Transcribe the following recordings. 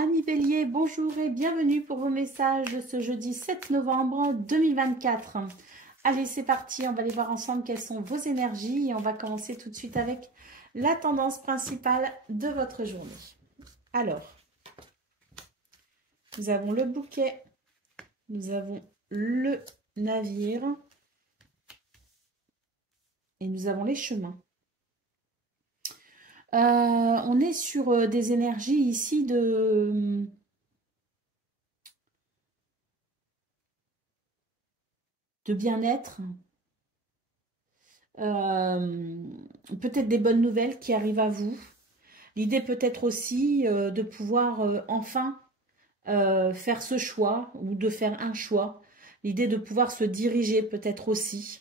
Amis Bélier, bonjour et bienvenue pour vos messages de ce jeudi 7 novembre 2024. Allez, c'est parti, on va aller voir ensemble quelles sont vos énergies et on va commencer tout de suite avec la tendance principale de votre journée. Alors, nous avons le bouquet, nous avons le navire et nous avons les chemins. On est sur des énergies ici de bien-être, peut-être des bonnes nouvelles qui arrivent à vous. L'idée peut-être aussi de pouvoir enfin faire ce choix ou de faire un choix. L'idée de pouvoir se diriger peut-être aussi.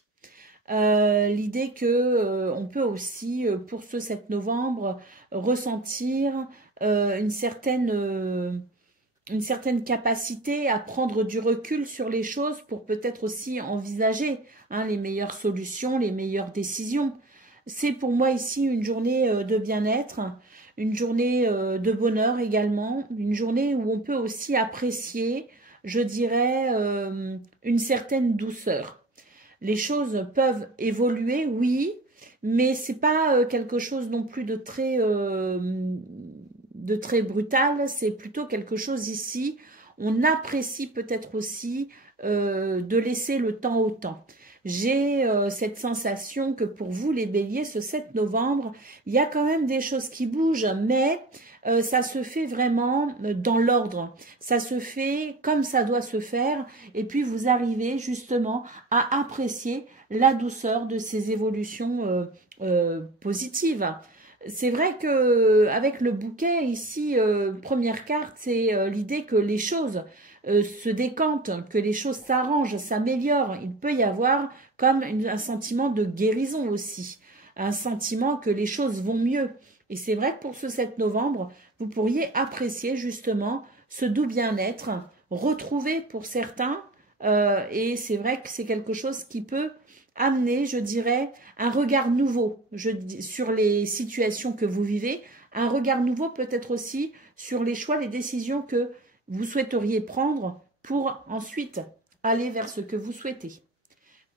L'idée que on peut aussi, pour ce 7 novembre, ressentir une certaine capacité à prendre du recul sur les choses pour peut-être aussi envisager les meilleures solutions, les meilleures décisions. C'est pour moi ici une journée de bien-être, une journée de bonheur également, une journée où on peut aussi apprécier, je dirais, une certaine douceur. Les choses peuvent évoluer, oui, mais c'est pas quelque chose non plus de très brutal, c'est plutôt quelque chose ici, on apprécie peut-être aussi de laisser le temps au temps. J'ai cette sensation que pour vous les béliers, ce 7 novembre, il y a quand même des choses qui bougent, mais ça se fait vraiment dans l'ordre. Ça se fait comme ça doit se faire et puis vous arrivez justement à apprécier la douceur de ces évolutions positives. C'est vrai que avec le bouquet ici, première carte, c'est l'idée que les choses se décantent, que les choses s'arrangent, s'améliorent. Il peut y avoir comme un sentiment de guérison aussi, un sentiment que les choses vont mieux. Et c'est vrai que pour ce 7 novembre, vous pourriez apprécier justement ce doux bien-être, retrouver pour certains, et c'est vrai que c'est quelque chose qui peut amener, je dirais, un regard nouveau sur les situations que vous vivez, un regard nouveau peut-être aussi sur les choix, les décisions que vous souhaiteriez prendre pour ensuite aller vers ce que vous souhaitez.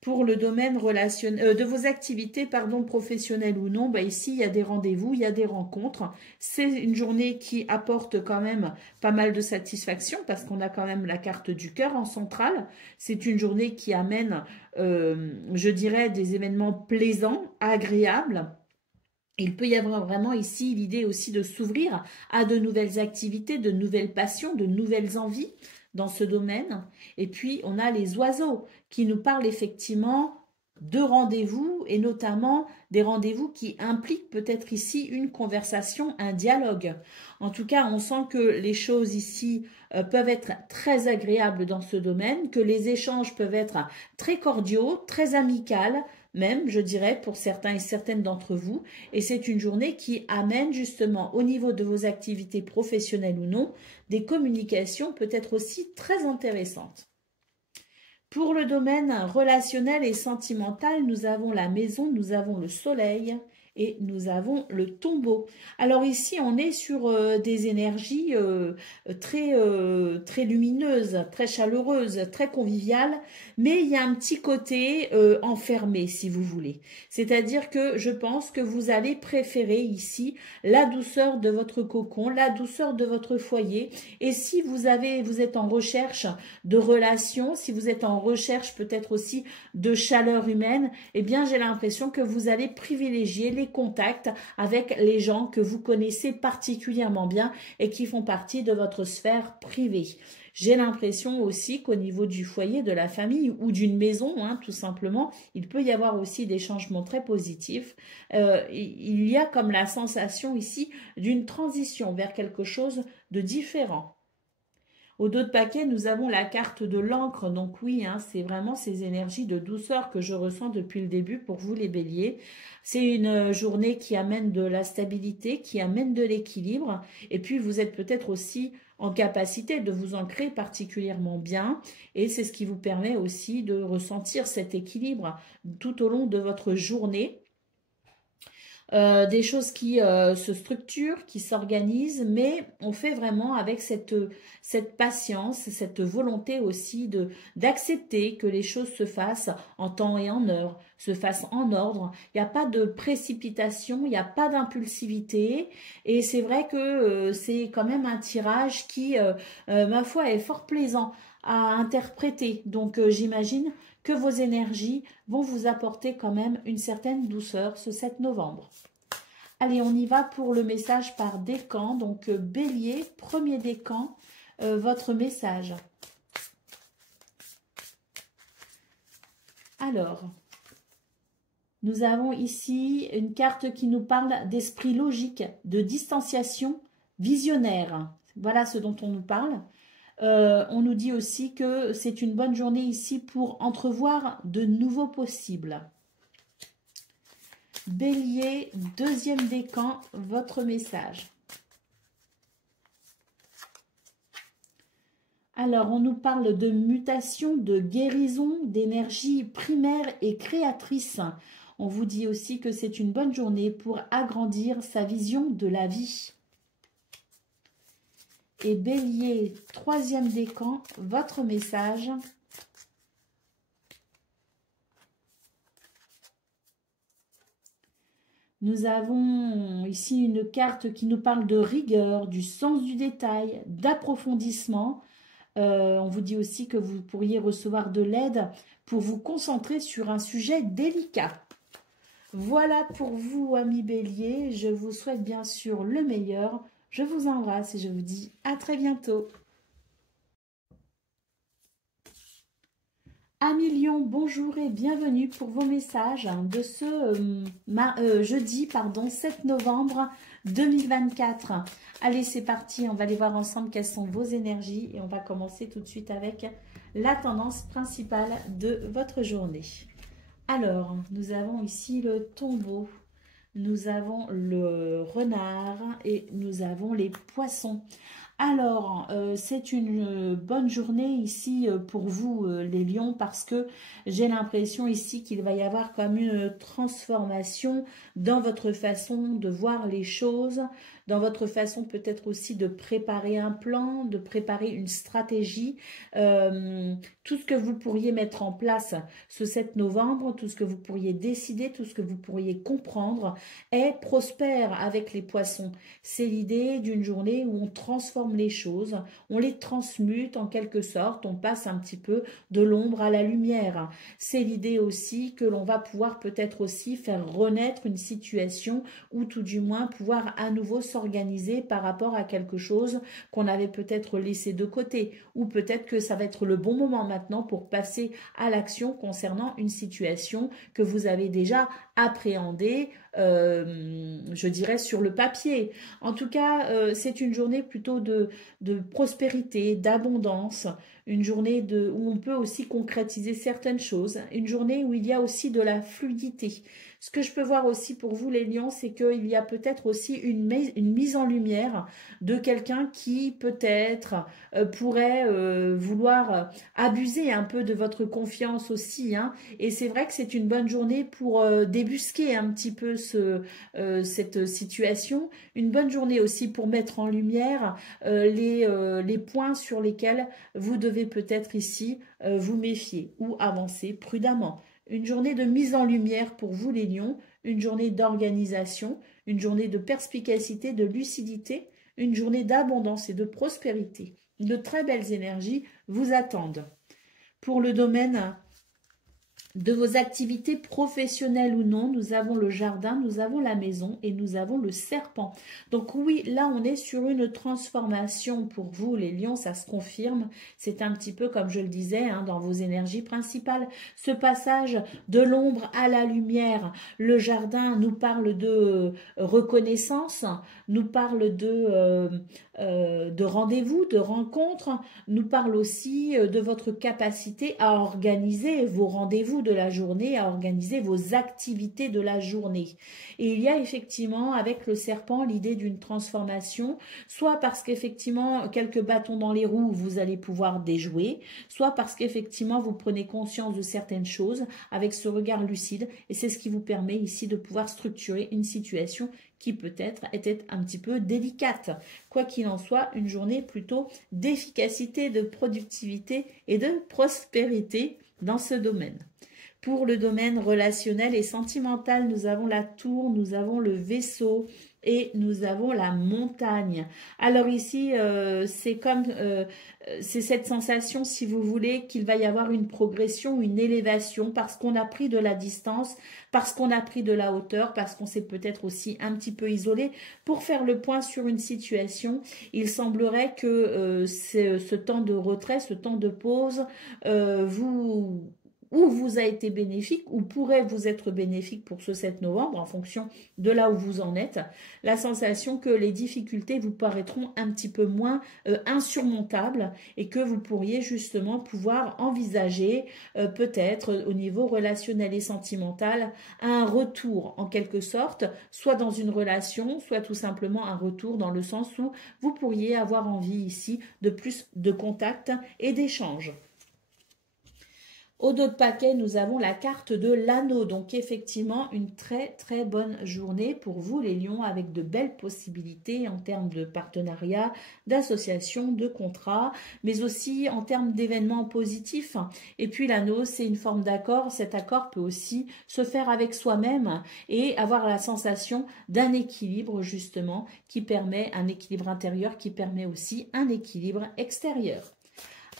Pour le domaine relationnel, de vos activités, professionnelles ou non, ici, il y a des rendez-vous, il y a des rencontres. C'est une journée qui apporte quand même pas mal de satisfaction parce qu'on a quand même la carte du cœur en centrale. C'est une journée qui amène, je dirais, des événements plaisants, agréables. Il peut y avoir vraiment ici l'idée aussi de s'ouvrir à de nouvelles activités, de nouvelles passions, de nouvelles envies dans ce domaine. Et puis, on a les oiseaux qui nous parlent effectivement de rendez-vous et notamment des rendez-vous qui impliquent peut-être ici une conversation, un dialogue. En tout cas, on sent que les choses ici peuvent être très agréables dans ce domaine, que les échanges peuvent être très cordiaux, très amicales, même, je dirais, pour certains et certaines d'entre vous. Et c'est une journée qui amène justement au niveau de vos activités professionnelles ou non, des communications peut-être aussi très intéressantes. Pour le domaine relationnel et sentimental, nous avons la maison, nous avons le soleil et nous avons le tombeau. Alors ici, on est sur des énergies très lumineuses, très chaleureuses, très conviviales, mais il y a un petit côté enfermé, si vous voulez. C'est-à-dire que je pense que vous allez préférer ici la douceur de votre cocon, la douceur de votre foyer. Et si vous êtes en recherche de relations, si vous êtes en recherche peut-être aussi de chaleur humaine, eh bien j'ai l'impression que vous allez privilégier les contacts avec les gens que vous connaissez particulièrement bien et qui font partie de votre sphère privée. J'ai l'impression aussi qu'au niveau du foyer, de la famille ou d'une maison, tout simplement, il peut y avoir aussi des changements très positifs. Il y a comme la sensation ici d'une transition vers quelque chose de différent. Au dos de paquet, nous avons la carte de l'encre. Donc oui, c'est vraiment ces énergies de douceur que je ressens depuis le début pour vous les béliers. C'est une journée qui amène de la stabilité, qui amène de l'équilibre. Et puis vous êtes peut-être aussi en capacité de vous ancrer particulièrement bien. Et c'est ce qui vous permet aussi de ressentir cet équilibre tout au long de votre journée. des choses qui se structurent, qui s'organisent, mais on fait vraiment avec cette patience, cette volonté aussi d'accepter que les choses se fassent en temps et en heure, se fassent en ordre. Il n'y a pas de précipitation, il n'y a pas d'impulsivité, et c'est vrai que c'est quand même un tirage qui, ma foi, est fort plaisant à interpréter. Donc j'imagine que vos énergies vont vous apporter quand même une certaine douceur ce 7 novembre. Allez, on y va pour le message par décan. Donc Bélier, premier décan, votre message. Alors, nous avons ici une carte qui nous parle d'esprit logique, de distanciation visionnaire. Voilà ce dont on nous parle. On nous dit aussi que c'est une bonne journée ici pour entrevoir de nouveaux possibles. Bélier, deuxième décan, votre message. Alors, on nous parle de mutation, de guérison, d'énergie primaire et créatrice. On vous dit aussi que c'est une bonne journée pour agrandir sa vision de la vie. Et Bélier, troisième décan, votre message. Nous avons ici une carte qui nous parle de rigueur, du sens du détail, d'approfondissement. On vous dit aussi que vous pourriez recevoir de l'aide pour vous concentrer sur un sujet délicat. Voilà pour vous, amis Bélier. Je vous souhaite bien sûr le meilleur. Je vous embrasse et je vous dis à très bientôt. Amis Lion, bonjour et bienvenue pour vos messages de ce jeudi 7 novembre 2024. Allez, c'est parti, on va aller voir ensemble quelles sont vos énergies et on va commencer tout de suite avec la tendance principale de votre journée. Alors, nous avons ici le Taureau, nous avons le Renard et nous avons les Poissons. Alors, c'est une bonne journée ici pour vous, les lions, parce que j'ai l'impression ici qu'il va y avoir comme une transformation dans votre façon de voir les choses, dans votre façon peut-être aussi de préparer un plan, de préparer une stratégie. Tout ce que vous pourriez mettre en place ce 7 novembre, tout ce que vous pourriez décider, tout ce que vous pourriez comprendre est prospère avec les poissons. C'est l'idée d'une journée où on transforme les choses, on les transmute en quelque sorte, on passe un petit peu de l'ombre à la lumière. C'est l'idée aussi que l'on va pouvoir peut-être aussi faire renaître une situation ou tout du moins pouvoir à nouveau s'organiser par rapport à quelque chose qu'on avait peut-être laissé de côté, ou peut-être que ça va être le bon moment maintenant pour passer à l'action concernant une situation que vous avez déjà appréhendée, je dirais sur le papier. En tout cas, c'est une journée plutôt de prospérité, d'abondance, une journée où on peut aussi concrétiser certaines choses, une journée où il y a aussi de la fluidité. Ce que je peux voir aussi pour vous les lions, c'est qu'il y a peut-être aussi une mise en lumière de quelqu'un qui peut-être pourrait vouloir abuser un peu de votre confiance aussi, hein. Et c'est vrai que c'est une bonne journée pour débusquer un petit peu cette situation, une bonne journée aussi pour mettre en lumière les points sur lesquels vous devez peut-être ici vous méfier ou avancer prudemment. Une journée de mise en lumière pour vous les lions, une journée d'organisation, une journée de perspicacité, de lucidité, une journée d'abondance et de prospérité. De très belles énergies vous attendent. Pour le domaine de vos activités professionnelles ou non, nous avons le jardin, nous avons la maison et nous avons le serpent. Donc oui, là on est sur une transformation pour vous les lions, ça se confirme. C'est un petit peu comme je le disais hein, dans vos énergies principales. Ce passage de l'ombre à la lumière, le jardin nous parle de reconnaissance, nous parle de rendez-vous, de rencontres, nous parle aussi de votre capacité à organiser vos rendez-vous de la journée, à organiser vos activités de la journée. Et il y a effectivement avec le serpent l'idée d'une transformation, soit parce qu'effectivement quelques bâtons dans les roues vous allez pouvoir déjouer, soit parce qu'effectivement vous prenez conscience de certaines choses avec ce regard lucide, et c'est ce qui vous permet ici de pouvoir structurer une situation qui peut-être était un petit peu délicate. Quoi qu'il en soit, une journée plutôt d'efficacité, de productivité et de prospérité dans ce domaine. Pour le domaine relationnel et sentimental, nous avons la tour, nous avons le vaisseau et nous avons la montagne. Alors ici, c'est cette sensation, si vous voulez, qu'il va y avoir une progression, une élévation, parce qu'on a pris de la distance, parce qu'on a pris de la hauteur, parce qu'on s'est peut-être aussi un petit peu isolé. Pour faire le point sur une situation, il semblerait que ce temps de retrait, ce temps de pause, vous a été bénéfique ou pourrait vous être bénéfique pour ce 7 novembre en fonction de là où vous en êtes. La sensation que les difficultés vous paraîtront un petit peu moins insurmontables et que vous pourriez justement pouvoir envisager peut-être au niveau relationnel et sentimental un retour en quelque sorte, soit dans une relation, soit tout simplement un retour dans le sens où vous pourriez avoir envie ici de plus de contact et d'échange. Au dos de paquet, nous avons la carte de l'anneau. Donc, effectivement, une très, très bonne journée pour vous, les lions, avec de belles possibilités en termes de partenariat, d'association, de contrat, mais aussi en termes d'événements positifs. Et puis, l'anneau, c'est une forme d'accord. Cet accord peut aussi se faire avec soi-même et avoir la sensation d'un équilibre, justement, qui permet un équilibre intérieur, qui permet aussi un équilibre extérieur.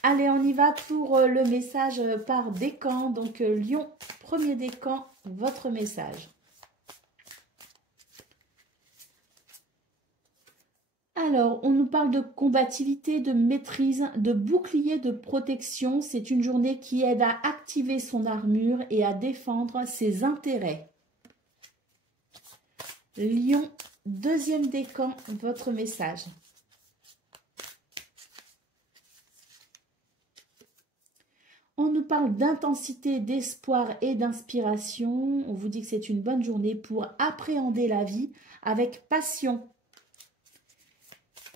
Allez, on y va pour le message par décan. Donc, Lion, premier décan, votre message. Alors, on nous parle de combativité, de maîtrise, de bouclier, de protection. C'est une journée qui aide à activer son armure et à défendre ses intérêts. Lion, deuxième décan, votre message. On nous parle d'intensité, d'espoir et d'inspiration. On vous dit que c'est une bonne journée pour appréhender la vie avec passion.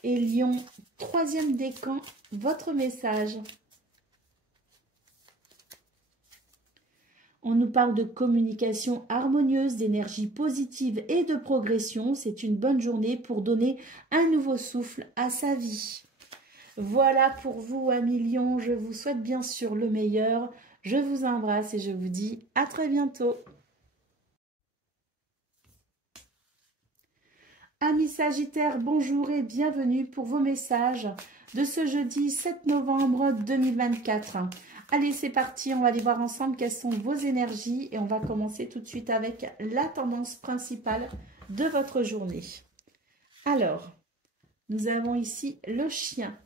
Et Lion, troisième décan, votre message. On nous parle de communication harmonieuse, d'énergie positive et de progression. C'est une bonne journée pour donner un nouveau souffle à sa vie. Voilà pour vous, amis Lions. Je vous souhaite bien sûr le meilleur. Je vous embrasse et je vous dis à très bientôt. Amis Sagittaires, bonjour et bienvenue pour vos messages de ce jeudi 7 novembre 2024. Allez, c'est parti, on va aller voir ensemble quelles sont vos énergies et on va commencer tout de suite avec la tendance principale de votre journée. Alors, nous avons ici le chien,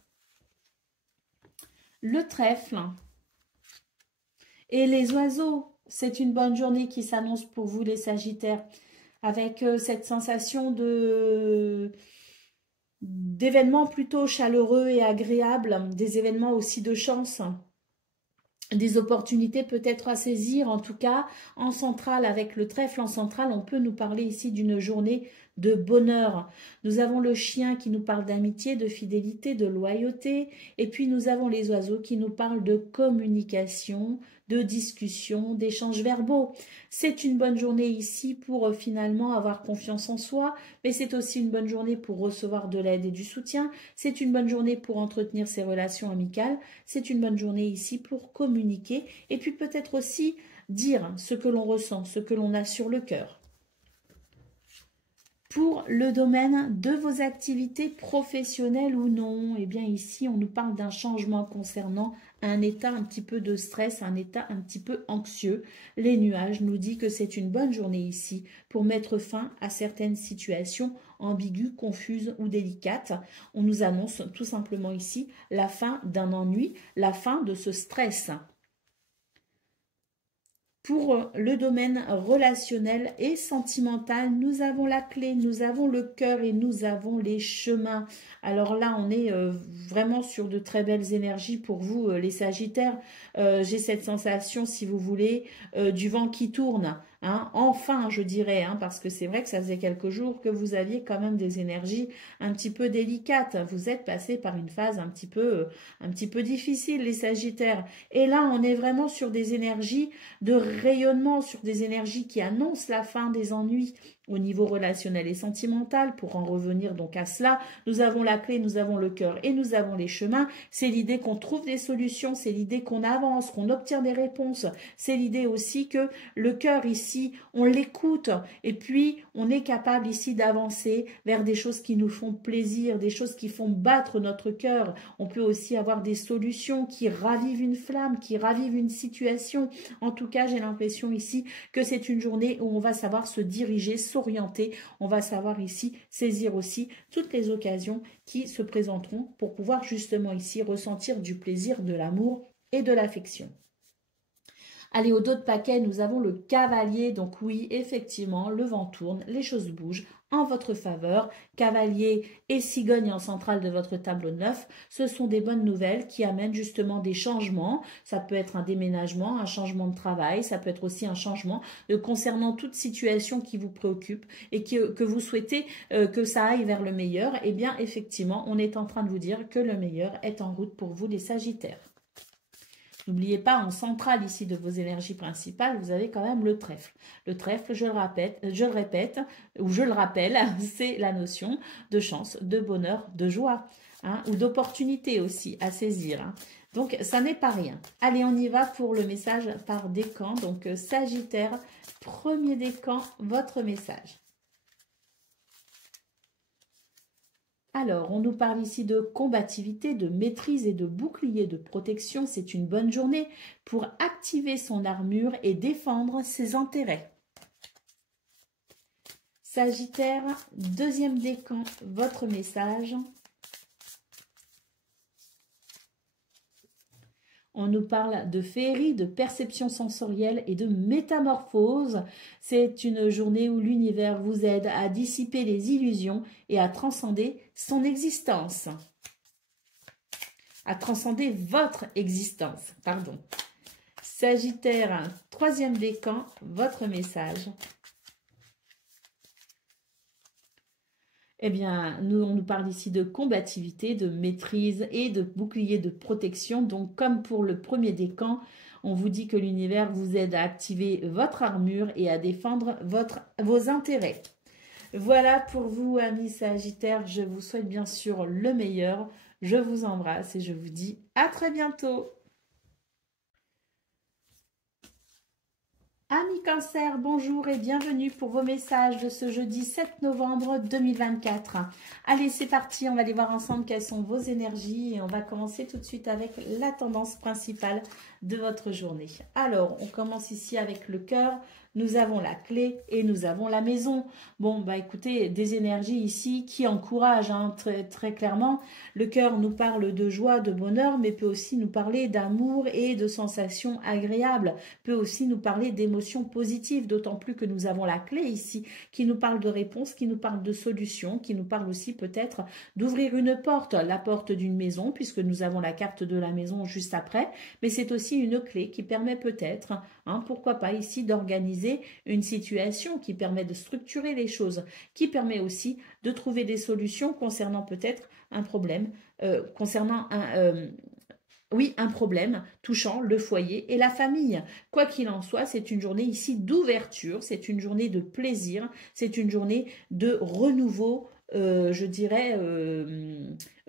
le trèfle et les oiseaux. C'est une bonne journée qui s'annonce pour vous les Sagittaires, avec cette sensation d'événements plutôt chaleureux et agréables, des événements aussi de chance, des opportunités peut-être à saisir. En tout cas, en centrale, avec le trèfle en centrale, on peut nous parler ici d'une journée de bonheur. Nous avons le chien qui nous parle d'amitié, de fidélité, de loyauté. Et puis nous avons les oiseaux qui nous parlent de communication, de discussion, d'échanges verbaux. C'est une bonne journée ici pour finalement avoir confiance en soi, mais c'est aussi une bonne journée pour recevoir de l'aide et du soutien. C'est une bonne journée pour entretenir ses relations amicales. C'est une bonne journée ici pour communiquer et puis peut-être aussi dire ce que l'on ressent, ce que l'on a sur le cœur. Pour le domaine de vos activités professionnelles ou non, eh bien ici on nous parle d'un changement concernant un état un petit peu de stress, un état un petit peu anxieux. Les nuages nous disent que c'est une bonne journée ici pour mettre fin à certaines situations ambiguës, confuses ou délicates. On nous annonce tout simplement ici la fin d'un ennui, la fin de ce stress. Pour le domaine relationnel et sentimental, nous avons la clé, nous avons le cœur et nous avons les chemins. Alors là, on est vraiment sur de très belles énergies pour vous, les Sagittaires. J'ai cette sensation, si vous voulez, du vent qui tourne. Hein, enfin, je dirais, hein, parce que c'est vrai que ça faisait quelques jours que vous aviez quand même des énergies un petit peu délicates. Vous êtes passé par une phase un petit peu difficile, les Sagittaires. Et là, on est vraiment sur des énergies de rayonnement, sur des énergies qui annoncent la fin des ennuis au niveau relationnel et sentimental. Pour en revenir donc à cela, nous avons la clé, nous avons le cœur et nous avons les chemins. C'est l'idée qu'on trouve des solutions, c'est l'idée qu'on avance, qu'on obtient des réponses. C'est l'idée aussi que le cœur ici, on l'écoute et puis on est capable ici d'avancer vers des choses qui nous font plaisir, des choses qui font battre notre cœur. On peut aussi avoir des solutions qui ravivent une flamme, qui ravivent une situation. En tout cas, j'ai l'impression ici que c'est une journée où on va savoir se diriger, s'orienter. On va savoir ici saisir aussi toutes les occasions qui se présenteront pour pouvoir justement ici ressentir du plaisir, de l'amour et de l'affection. Allez, au dos de paquet, nous avons le cavalier. Donc oui, effectivement, le vent tourne, les choses bougent en votre faveur. Cavalier et cigogne en centrale de votre tableau 9, ce sont des bonnes nouvelles qui amènent justement des changements. Ça peut être un déménagement, un changement de travail, ça peut être aussi un changement concernant toute situation qui vous préoccupe et que vous souhaitez que ça aille vers le meilleur. Eh bien, effectivement, on est en train de vous dire que le meilleur est en route pour vous, les Sagittaires. N'oubliez pas, en centrale ici de vos énergies principales, vous avez quand même le trèfle. Le trèfle, je le rappelle, c'est la notion de chance, de bonheur, de joie, hein, ou d'opportunité aussi à saisir. Hein. Donc, ça n'est pas rien. Allez, on y va pour le message par décan. Donc, Sagittaire, premier décan, votre message. Alors, on nous parle ici de combativité, de maîtrise et de bouclier de protection. C'est une bonne journée pour activer son armure et défendre ses intérêts. Sagittaire, deuxième décan, votre message. On nous parle de féerie, de perception sensorielle et de métamorphose. C'est une journée où l'univers vous aide à dissiper les illusions et à transcender son existence. À transcender votre existence, pardon. Sagittaire, troisième décan, votre message. Eh bien, on nous parle ici de combativité, de maîtrise et de bouclier de protection. Donc, comme pour le premier décan, on vous dit que l'univers vous aide à activer votre armure et à défendre vos intérêts. Voilà pour vous, amis Sagittaires. Je vous souhaite bien sûr le meilleur. Je vous embrasse et je vous dis à très bientôt. Amis Cancer, bonjour et bienvenue pour vos messages de ce jeudi 7 novembre 2024. Allez, c'est parti, on va aller voir ensemble quelles sont vos énergies et on va commencer tout de suite avec la tendance principale de votre journée. Alors, on commence ici avec le cœur. Nous avons la clé et nous avons la maison. Bon, bah écoutez, des énergies ici qui encouragent, hein, très clairement. Le cœur nous parle de joie, de bonheur, mais peut aussi nous parler d'amour et de sensations agréables. Peut aussi nous parler d'émotions positives, d'autant plus que nous avons la clé ici, qui nous parle de réponses, qui nous parle de solutions, qui nous parle aussi peut-être d'ouvrir une porte, la porte d'une maison, puisque nous avons la carte de la maison juste après, mais c'est aussi une clé qui permet peut-être, hein, pourquoi pas ici, d'organiser une situation, qui permet de structurer les choses, qui permet aussi de trouver des solutions concernant peut-être un problème, un problème touchant le foyer et la famille. Quoi qu'il en soit, c'est une journée ici d'ouverture, c'est une journée de plaisir, c'est une journée de renouveau, je dirais,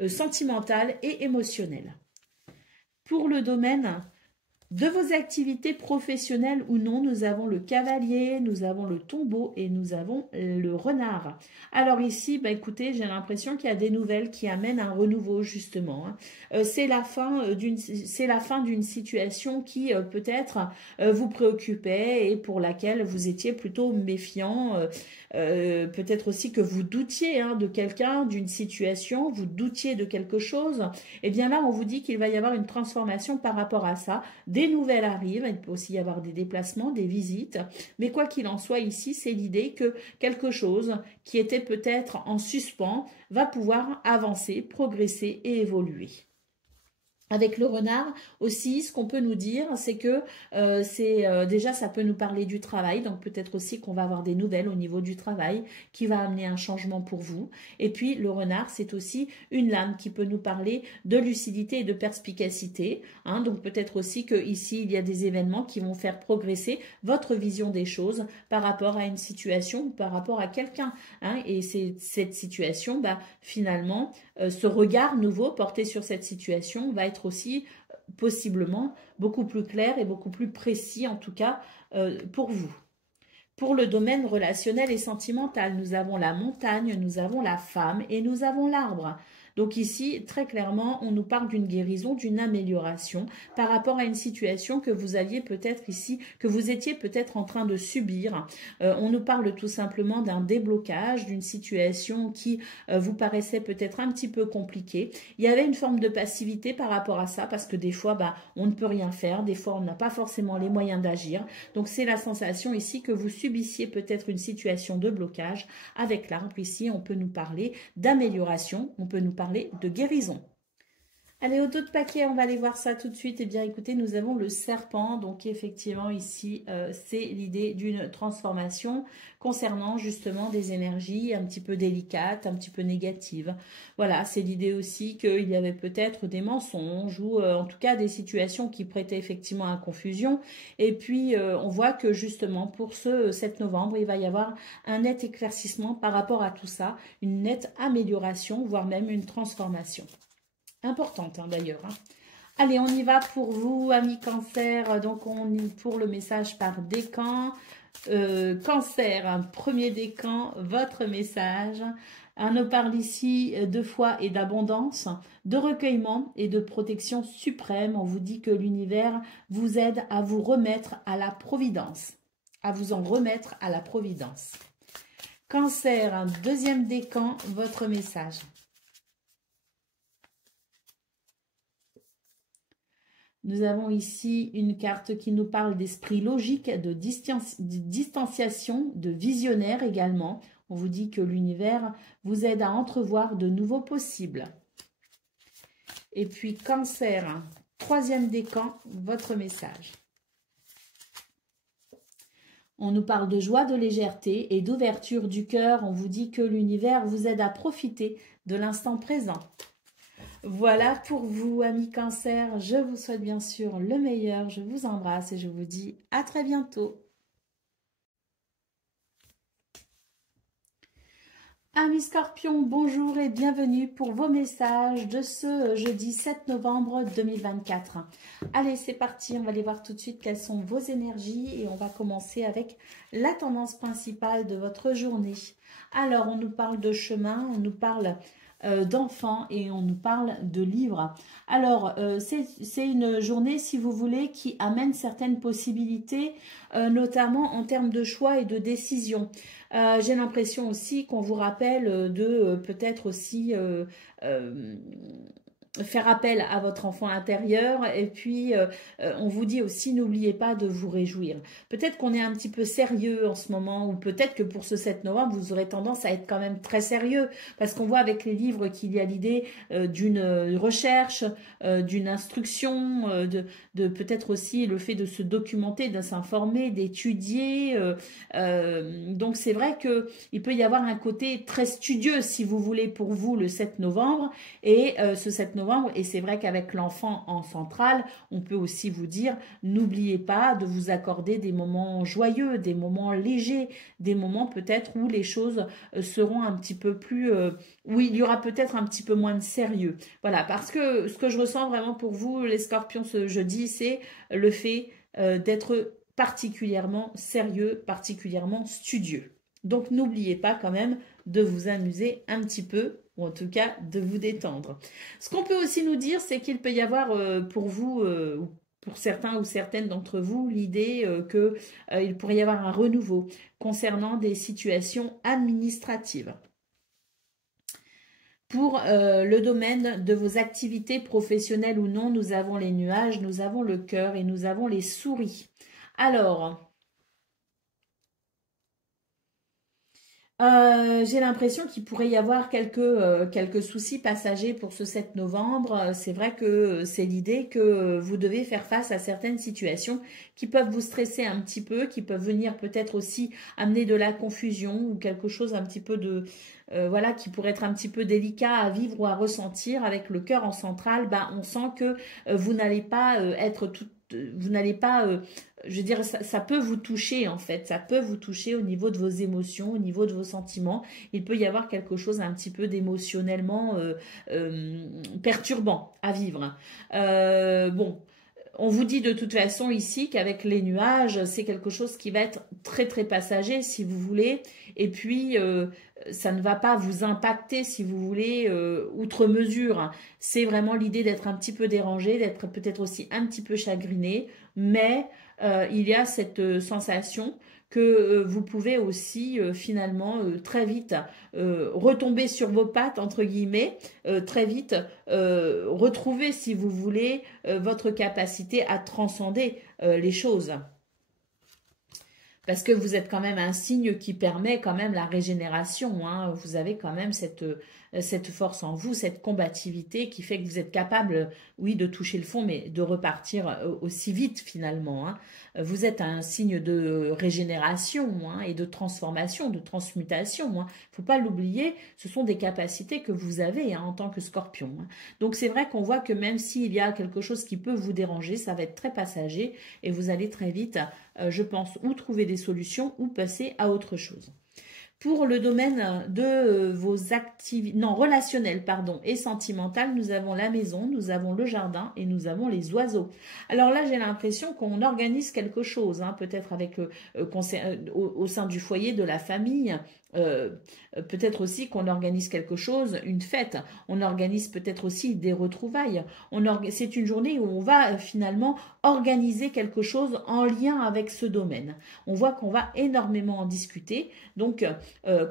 sentimental et émotionnel. Pour le domaine de vos activités professionnelles ou non, nous avons le cavalier, nous avons le tombeau et nous avons le renard. Alors ici, bah écoutez, j'ai l'impression qu'il y a des nouvelles qui amènent un renouveau justement. Hein. C'est la fin d'une situation qui peut-être vous préoccupait et pour laquelle vous étiez plutôt méfiant. Peut-être aussi que vous doutiez, hein, de quelqu'un, d'une situation, vous doutiez de quelque chose. Eh bien là, on vous dit qu'il va y avoir une transformation par rapport à ça. Des des nouvelles arrivent, il peut aussi y avoir des déplacements, des visites, mais quoi qu'il en soit ici, c'est l'idée que quelque chose qui était peut-être en suspens va pouvoir avancer, progresser et évoluer. Avec le renard aussi, ce qu'on peut nous dire, c'est que déjà, ça peut nous parler du travail. Donc, peut-être aussi qu'on va avoir des nouvelles au niveau du travail qui va amener un changement pour vous. Et puis, le renard, c'est aussi une lame qui peut nous parler de lucidité et de perspicacité. Hein. Donc, peut-être aussi qu'ici, il y a des événements qui vont faire progresser votre vision des choses par rapport à une situation ou par rapport à quelqu'un. Hein. Et c'est cette situation, finalement, ce regard nouveau porté sur cette situation va être aussi possiblement beaucoup plus clair et beaucoup plus précis, en tout cas pour vous. Pour le domaine relationnel et sentimental, nous avons la montagne, nous avons la femme et nous avons l'arbre. Donc ici, très clairement, on nous parle d'une guérison, d'une amélioration par rapport à une situation que vous aviez peut-être ici, que vous étiez peut-être en train de subir. On nous parle tout simplement d'un déblocage, d'une situation qui vous paraissait peut-être un petit peu compliquée. Il y avait une forme de passivité par rapport à ça parce que des fois, on ne peut rien faire, des fois, on n'a pas forcément les moyens d'agir. Donc, c'est la sensation ici que vous subissiez peut-être une situation de blocage. Avec l'arbre, ici, on peut nous parler d'amélioration, on peut nous parler de guérison. Allez, au dos de paquet, on va aller voir ça tout de suite. Eh bien, écoutez, nous avons le serpent. Donc, effectivement, ici, c'est l'idée d'une transformation concernant justement des énergies un petit peu délicates, un petit peu négatives. Voilà, c'est l'idée aussi qu'il y avait peut-être des mensonges ou en tout cas des situations qui prêtaient effectivement à confusion. Et puis, on voit que justement, pour ce 7 novembre, il va y avoir un net éclaircissement par rapport à tout ça, une nette amélioration, voire même une transformation. Importante d'ailleurs. Allez, on y va pour vous, amis Cancer. Donc, on y pour le message par décan. Cancer, premier décan, votre message. On nous parle ici de foi et d'abondance, de recueillement et de protection suprême. On vous dit que l'univers vous aide à vous remettre à la providence, à vous en remettre à la providence. Cancer, deuxième décan, votre message. Nous avons ici une carte qui nous parle d'esprit logique, de distanciation, de visionnaire également. On vous dit que l'univers vous aide à entrevoir de nouveaux possibles. Et puis Cancer, troisième décan, votre message. On nous parle de joie, de légèreté et d'ouverture du cœur. On vous dit que l'univers vous aide à profiter de l'instant présent. Voilà pour vous, amis Cancer. Je vous souhaite bien sûr le meilleur. Je vous embrasse et je vous dis à très bientôt. Amis Scorpions, bonjour et bienvenue pour vos messages de ce jeudi 7 novembre 2024. Allez, c'est parti. On va aller voir tout de suite quelles sont vos énergies et on va commencer avec la tendance principale de votre journée. Alors, on nous parle de chemin, on nous parle d'enfants et on nous parle de livres. Alors, c'est une journée, si vous voulez, qui amène certaines possibilités, notamment en termes de choix et de décision. J'ai l'impression aussi qu'on vous rappelle de peut-être aussi faire appel à votre enfant intérieur et puis on vous dit aussi n'oubliez pas de vous réjouir. Peut-être qu'on est un petit peu sérieux en ce moment ou peut-être que pour ce 7 novembre vous aurez tendance à être quand même très sérieux parce qu'on voit avec les livres qu'il y a l'idée d'une recherche, d'une instruction, de peut-être aussi le fait de se documenter, de s'informer, d'étudier. Donc c'est vrai qu'il peut y avoir un côté très studieux si vous voulez pour vous le 7 novembre et ce 7 novembre, et c'est vrai qu'avec l'enfant en centrale, on peut aussi vous dire, n'oubliez pas de vous accorder des moments joyeux, des moments légers, des moments peut-être où les choses seront un petit peu plus, où il y aura peut-être un petit peu moins de sérieux. Voilà, parce que ce que je ressens vraiment pour vous, les Scorpions, ce jeudi, c'est le fait d'être particulièrement sérieux, particulièrement studieux. Donc, n'oubliez pas quand même de vous amuser un petit peu, ou en tout cas de vous détendre. Ce qu'on peut aussi nous dire, c'est qu'il peut y avoir pour vous, pour certains ou certaines d'entre vous, l'idée qu'il pourrait y avoir un renouveau concernant des situations administratives. Pour le domaine de vos activités professionnelles ou non, nous avons les nuages, nous avons le cœur et nous avons les souris. Alors, j'ai l'impression qu'il pourrait y avoir quelques soucis passagers pour ce 7 novembre. C'est vrai que c'est l'idée que vous devez faire face à certaines situations qui peuvent vous stresser un petit peu, qui peuvent venir peut-être aussi amener de la confusion ou quelque chose un petit peu de... voilà, qui pourrait être un petit peu délicat à vivre ou à ressentir. Avec le cœur en centrale, ben, on sent que vous n'allez pas être tout... Vous n'allez pas... je veux dire, ça peut vous toucher en fait, ça peut vous toucher au niveau de vos émotions, au niveau de vos sentiments. Il peut y avoir quelque chose un petit peu d'émotionnellement perturbant à vivre. Bon, on vous dit de toute façon ici qu'avec les nuages, c'est quelque chose qui va être très très passager si vous voulez. Et puis, ça ne va pas vous impacter si vous voulez outre mesure. C'est vraiment l'idée d'être un petit peu dérangé, d'être peut-être aussi un petit peu chagriné. Mais il y a cette sensation que vous pouvez aussi finalement très vite retomber sur vos pattes, entre guillemets, très vite retrouver, si vous voulez, votre capacité à transcender les choses. Parce que vous êtes quand même un signe qui permet quand même la régénération. Hein. Vous avez quand même cette force en vous, cette combativité qui fait que vous êtes capable, oui, de toucher le fond, mais de repartir aussi vite finalement. Hein. Vous êtes un signe de régénération hein, et de transformation, de transmutation. Il ne faut pas l'oublier, ce sont des capacités que vous avez hein, en tant que scorpion. Hein. Donc c'est vrai qu'on voit que même s'il y a quelque chose qui peut vous déranger, ça va être très passager et vous allez très vite, je pense, ou trouver des solutions ou passer à autre chose. Pour le domaine de vos activités, non, relationnelles, pardon, et sentimentales, nous avons la maison, nous avons le jardin et nous avons les oiseaux. Alors là, j'ai l'impression qu'on organise quelque chose, hein, peut-être avec au sein du foyer, de la famille, peut-être aussi qu'on organise quelque chose, une fête, on organise peut-être aussi des retrouvailles. C'est une journée où on va finalement organiser quelque chose en lien avec ce domaine. On voit qu'on va énormément en discuter, donc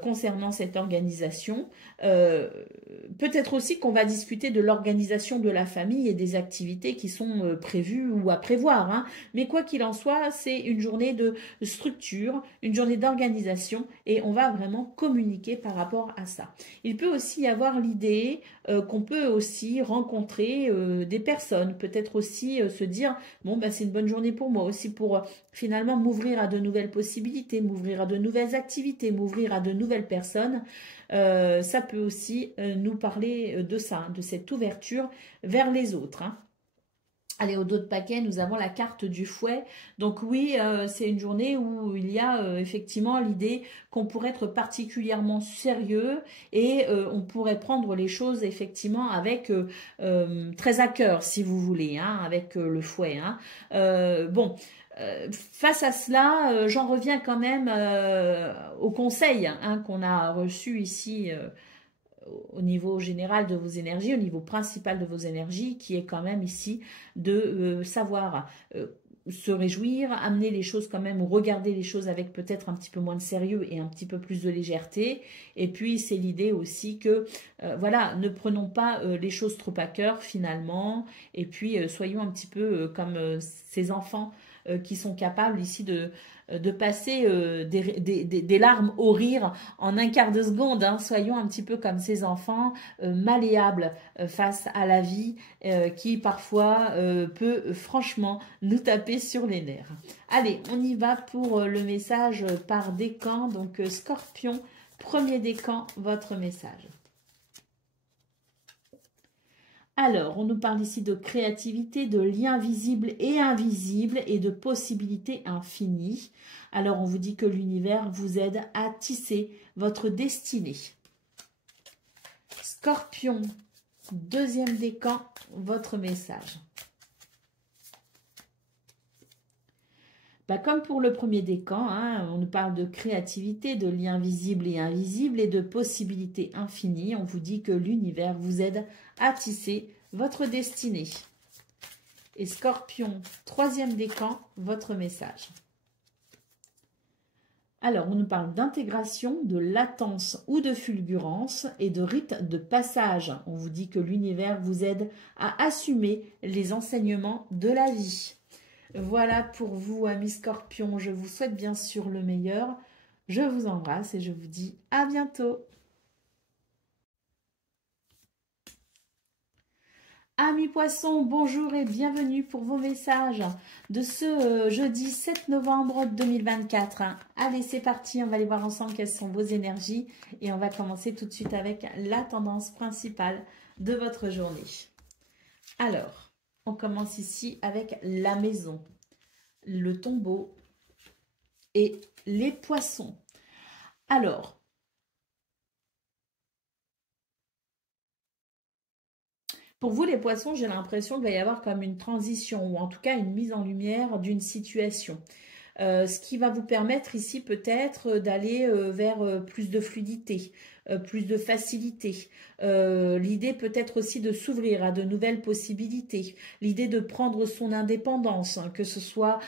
concernant cette organisation. Peut-être aussi qu'on va discuter de l'organisation de la famille et des activités qui sont prévues ou à prévoir. Hein. Mais quoi qu'il en soit, c'est une journée de structure, une journée d'organisation et on va vraiment communiquer par rapport à ça. Il peut aussi y avoir l'idée qu'on peut aussi rencontrer des personnes, peut-être aussi se dire, bon, ben, c'est une bonne journée pour moi, aussi pour finalement m'ouvrir à de nouvelles possibilités, m'ouvrir à de nouvelles activités, m'ouvrir à de nouvelles personnes. Ça peut aussi nous parler de ça, de cette ouverture vers les autres. Hein. Allez, au dos de paquet, nous avons la carte du fouet. Donc oui, c'est une journée où il y a effectivement l'idée qu'on pourrait être particulièrement sérieux et on pourrait prendre les choses effectivement avec très à cœur, si vous voulez, hein, avec le fouet. Hein. Bon, face à cela, j'en reviens quand même au conseil hein, qu'on a reçu ici au niveau général de vos énergies, au niveau principal de vos énergies, qui est quand même ici de savoir se réjouir, amener les choses quand même, ou regarder les choses avec peut-être un petit peu moins de sérieux et un petit peu plus de légèreté. Et puis, c'est l'idée aussi que, voilà, ne prenons pas les choses trop à cœur finalement. Et puis, soyons un petit peu comme ces enfants qui sont capables ici de passer des larmes au rire en un quart de seconde. Hein. Soyons un petit peu comme ces enfants malléables face à la vie qui parfois peut franchement nous taper sur les nerfs. Allez, on y va pour le message par décan. Donc Scorpion, premier décan, votre message. Alors, on nous parle ici de créativité, de liens visibles et invisibles et de possibilités infinies. Alors, on vous dit que l'univers vous aide à tisser votre destinée. Scorpion, deuxième décan, votre message. Comme pour le premier décan, hein, on nous parle de créativité, de liens visibles et invisibles et de possibilités infinies. On vous dit que l'univers vous aide à tisser votre destinée. Et Scorpion, troisième décan, votre message. Alors, on nous parle d'intégration, de latence ou de fulgurance et de rite de passage. On vous dit que l'univers vous aide à assumer les enseignements de la vie. Voilà pour vous, amis Scorpions. Je vous souhaite bien sûr le meilleur. Je vous embrasse et je vous dis à bientôt. Amis Poissons, bonjour et bienvenue pour vos messages de ce jeudi 7 novembre 2024. Allez, c'est parti, on va aller voir ensemble quelles sont vos énergies et on va commencer tout de suite avec la tendance principale de votre journée. Alors, on commence ici avec la maison, le tombeau et les poissons. Alors, pour vous, les poissons, j'ai l'impression qu'il va y avoir comme une transition ou en tout cas une mise en lumière d'une situation. Ce qui va vous permettre ici peut-être d'aller vers plus de fluidité, plus de facilité. L'idée peut-être aussi de s'ouvrir à de nouvelles possibilités. L'idée de prendre son indépendance, hein, que ce soit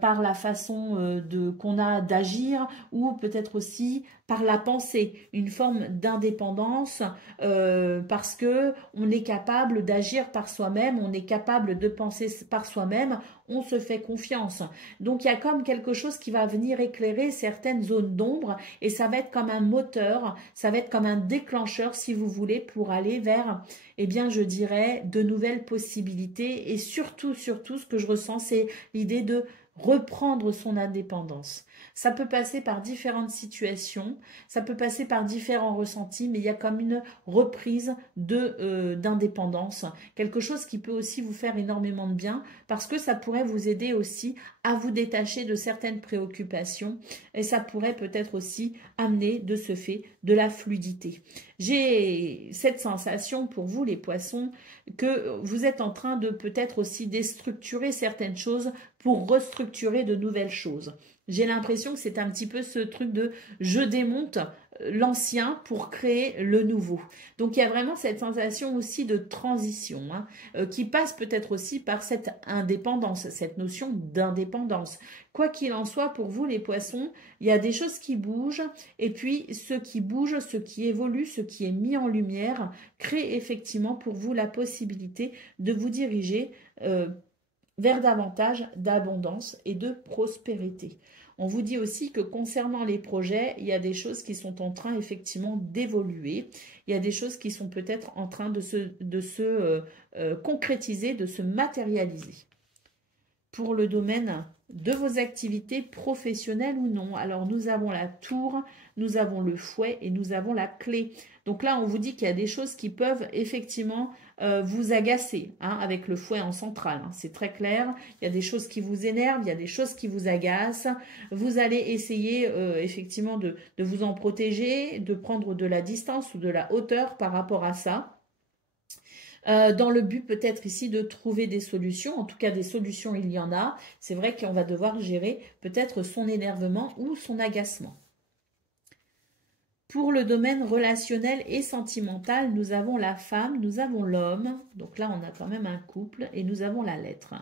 par la façon qu'on a d'agir ou peut-être aussi par la pensée, une forme d'indépendance parce que on est capable d'agir par soi-même, on est capable de penser par soi-même, on se fait confiance. Donc il y a comme quelque chose qui va venir éclairer certaines zones d'ombre et ça va être comme un moteur, ça va être comme un déclencheur si vous voulez pour aller vers, eh bien je dirais, de nouvelles possibilités et surtout, ce que je ressens c'est l'idée de reprendre son indépendance. Ça peut passer par différentes situations, ça peut passer par différents ressentis, mais il y a comme une reprise d'indépendance, quelque chose qui peut aussi vous faire énormément de bien parce que ça pourrait vous aider aussi à vous détacher de certaines préoccupations et ça pourrait peut-être aussi amener de ce fait de la fluidité. J'ai cette sensation pour vous les poissons que vous êtes en train de peut-être aussi déstructurer certaines choses pour restructurer de nouvelles choses. J'ai l'impression que c'est un petit peu ce truc de je démonte l'ancien pour créer le nouveau. Donc il y a vraiment cette sensation aussi de transition hein, qui passe peut-être aussi par cette indépendance, cette notion d'indépendance. Quoi qu'il en soit, pour vous les poissons, il y a des choses qui bougent et puis ce qui bouge, ce qui évolue, ce qui est mis en lumière crée effectivement pour vous la possibilité de vous diriger vers davantage d'abondance et de prospérité. On vous dit aussi que concernant les projets, il y a des choses qui sont en train effectivement d'évoluer. Il y a des choses qui sont peut-être en train de se concrétiser, de se matérialiser. Pour le domaine de vos activités professionnelles ou non. Alors, nous avons la tour, nous avons le fouet et nous avons la clé. Donc là, on vous dit qu'il y a des choses qui peuvent effectivement vous agacer hein, avec le fouet en centrale. Hein, c'est très clair. Il y a des choses qui vous énervent, il y a des choses qui vous agacent. Vous allez essayer effectivement de vous en protéger, de prendre de la distance ou de la hauteur par rapport à ça. Dans le but peut-être ici de trouver des solutions. En tout cas, des solutions, il y en a. C'est vrai qu'on va devoir gérer peut-être son énervement ou son agacement. Pour le domaine relationnel et sentimental, nous avons la femme, nous avons l'homme. Donc là, on a quand même un couple et nous avons la lettre.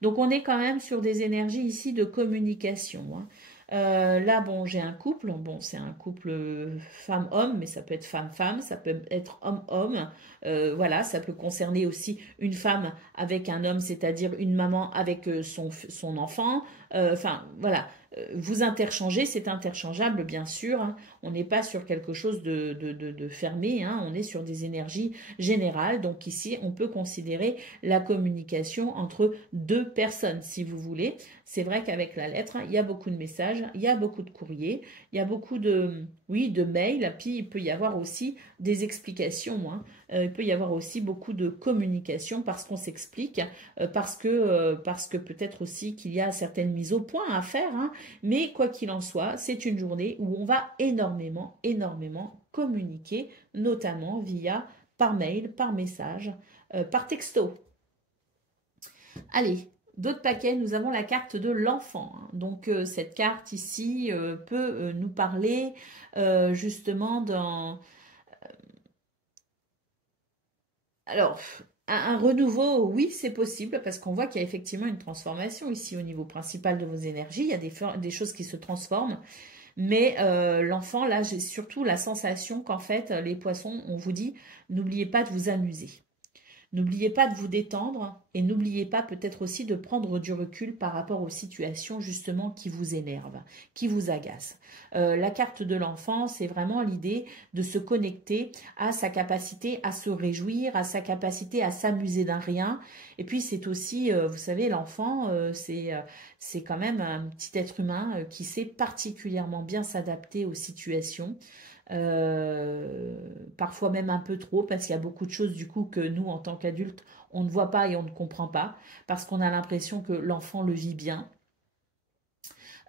Donc on est quand même sur des énergies ici de communication. Hein. Là, bon, j'ai un couple. Bon, c'est un couple femme-homme, mais ça peut être femme-femme, ça peut être homme-homme. Voilà, ça peut concerner aussi une femme avec un homme, c'est-à-dire une maman avec son enfant. Enfin, voilà. Vous interchangez, c'est interchangeable, bien sûr. Hein. On n'est pas sur quelque chose de fermé. Hein. On est sur des énergies générales. Donc ici, on peut considérer la communication entre deux personnes, si vous voulez. C'est vrai qu'avec la lettre, il y a beaucoup de messages, il y a beaucoup de courriers, il y a beaucoup de mails, puis il peut y avoir aussi des explications. Hein. Il peut y avoir aussi beaucoup de communication parce qu'on s'explique, parce que peut-être aussi qu'il y a certaines mises au point à faire. Hein. Mais quoi qu'il en soit, c'est une journée où on va énormément communiquer, notamment par mail, par message, par texto. Allez, d'autres paquets, nous avons la carte de l'enfant. Hein. Donc, cette carte ici peut nous parler justement d'un... Alors, un renouveau, oui, c'est possible parce qu'on voit qu'il y a effectivement une transformation ici au niveau principal de vos énergies. Il y a des choses qui se transforment. Mais l'enfant, là, j'ai surtout la sensation qu'en fait, les poissons, on vous dit, n'oubliez pas de vous amuser. N'oubliez pas de vous détendre et n'oubliez pas peut-être aussi de prendre du recul par rapport aux situations justement qui vous énervent, qui vous agacent. La carte de l'enfant, c'est vraiment l'idée de se connecter à sa capacité à se réjouir, à sa capacité à s'amuser d'un rien. Et puis c'est aussi, vous savez, l'enfant, c'est quand même un petit être humain qui sait particulièrement bien s'adapter aux situations. Parfois même un peu trop, parce qu'il y a beaucoup de choses du coup que nous, en tant qu'adultes, on ne voit pas et on ne comprend pas, parce qu'on a l'impression que l'enfant le vit bien.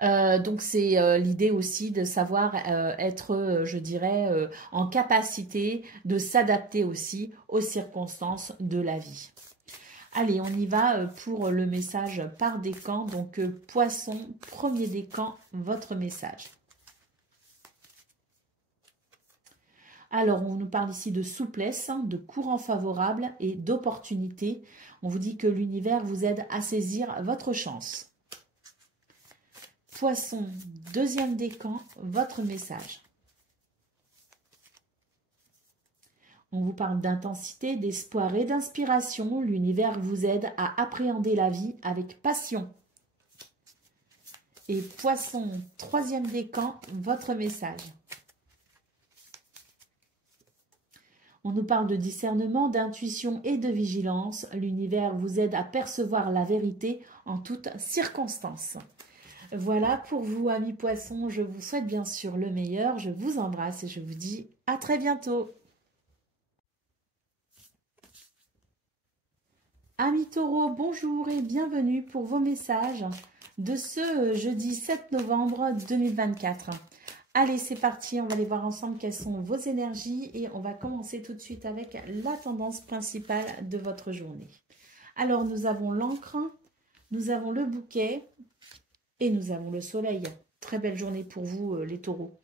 Donc c'est l'idée aussi de savoir être, je dirais, en capacité de s'adapter aussi aux circonstances de la vie. Allez, on y va pour le message par décan. Donc Poisson, premier décan, votre message. Alors, on nous parle ici de souplesse, de courant favorable et d'opportunité. On vous dit que l'univers vous aide à saisir votre chance. Poisson, deuxième décan, votre message. On vous parle d'intensité, d'espoir et d'inspiration. L'univers vous aide à appréhender la vie avec passion. Et Poisson, troisième décan, votre message. On nous parle de discernement, d'intuition et de vigilance. L'univers vous aide à percevoir la vérité en toutes circonstances. Voilà pour vous, amis poissons. Je vous souhaite bien sûr le meilleur. Je vous embrasse et je vous dis à très bientôt. Amis taureaux, bonjour et bienvenue pour vos messages de ce jeudi 7 novembre 2024. Allez, c'est parti, on va aller voir ensemble quelles sont vos énergies et on va commencer tout de suite avec la tendance principale de votre journée. Alors, nous avons l'encre, nous avons le bouquet et nous avons le soleil. Très belle journée pour vous, les taureaux.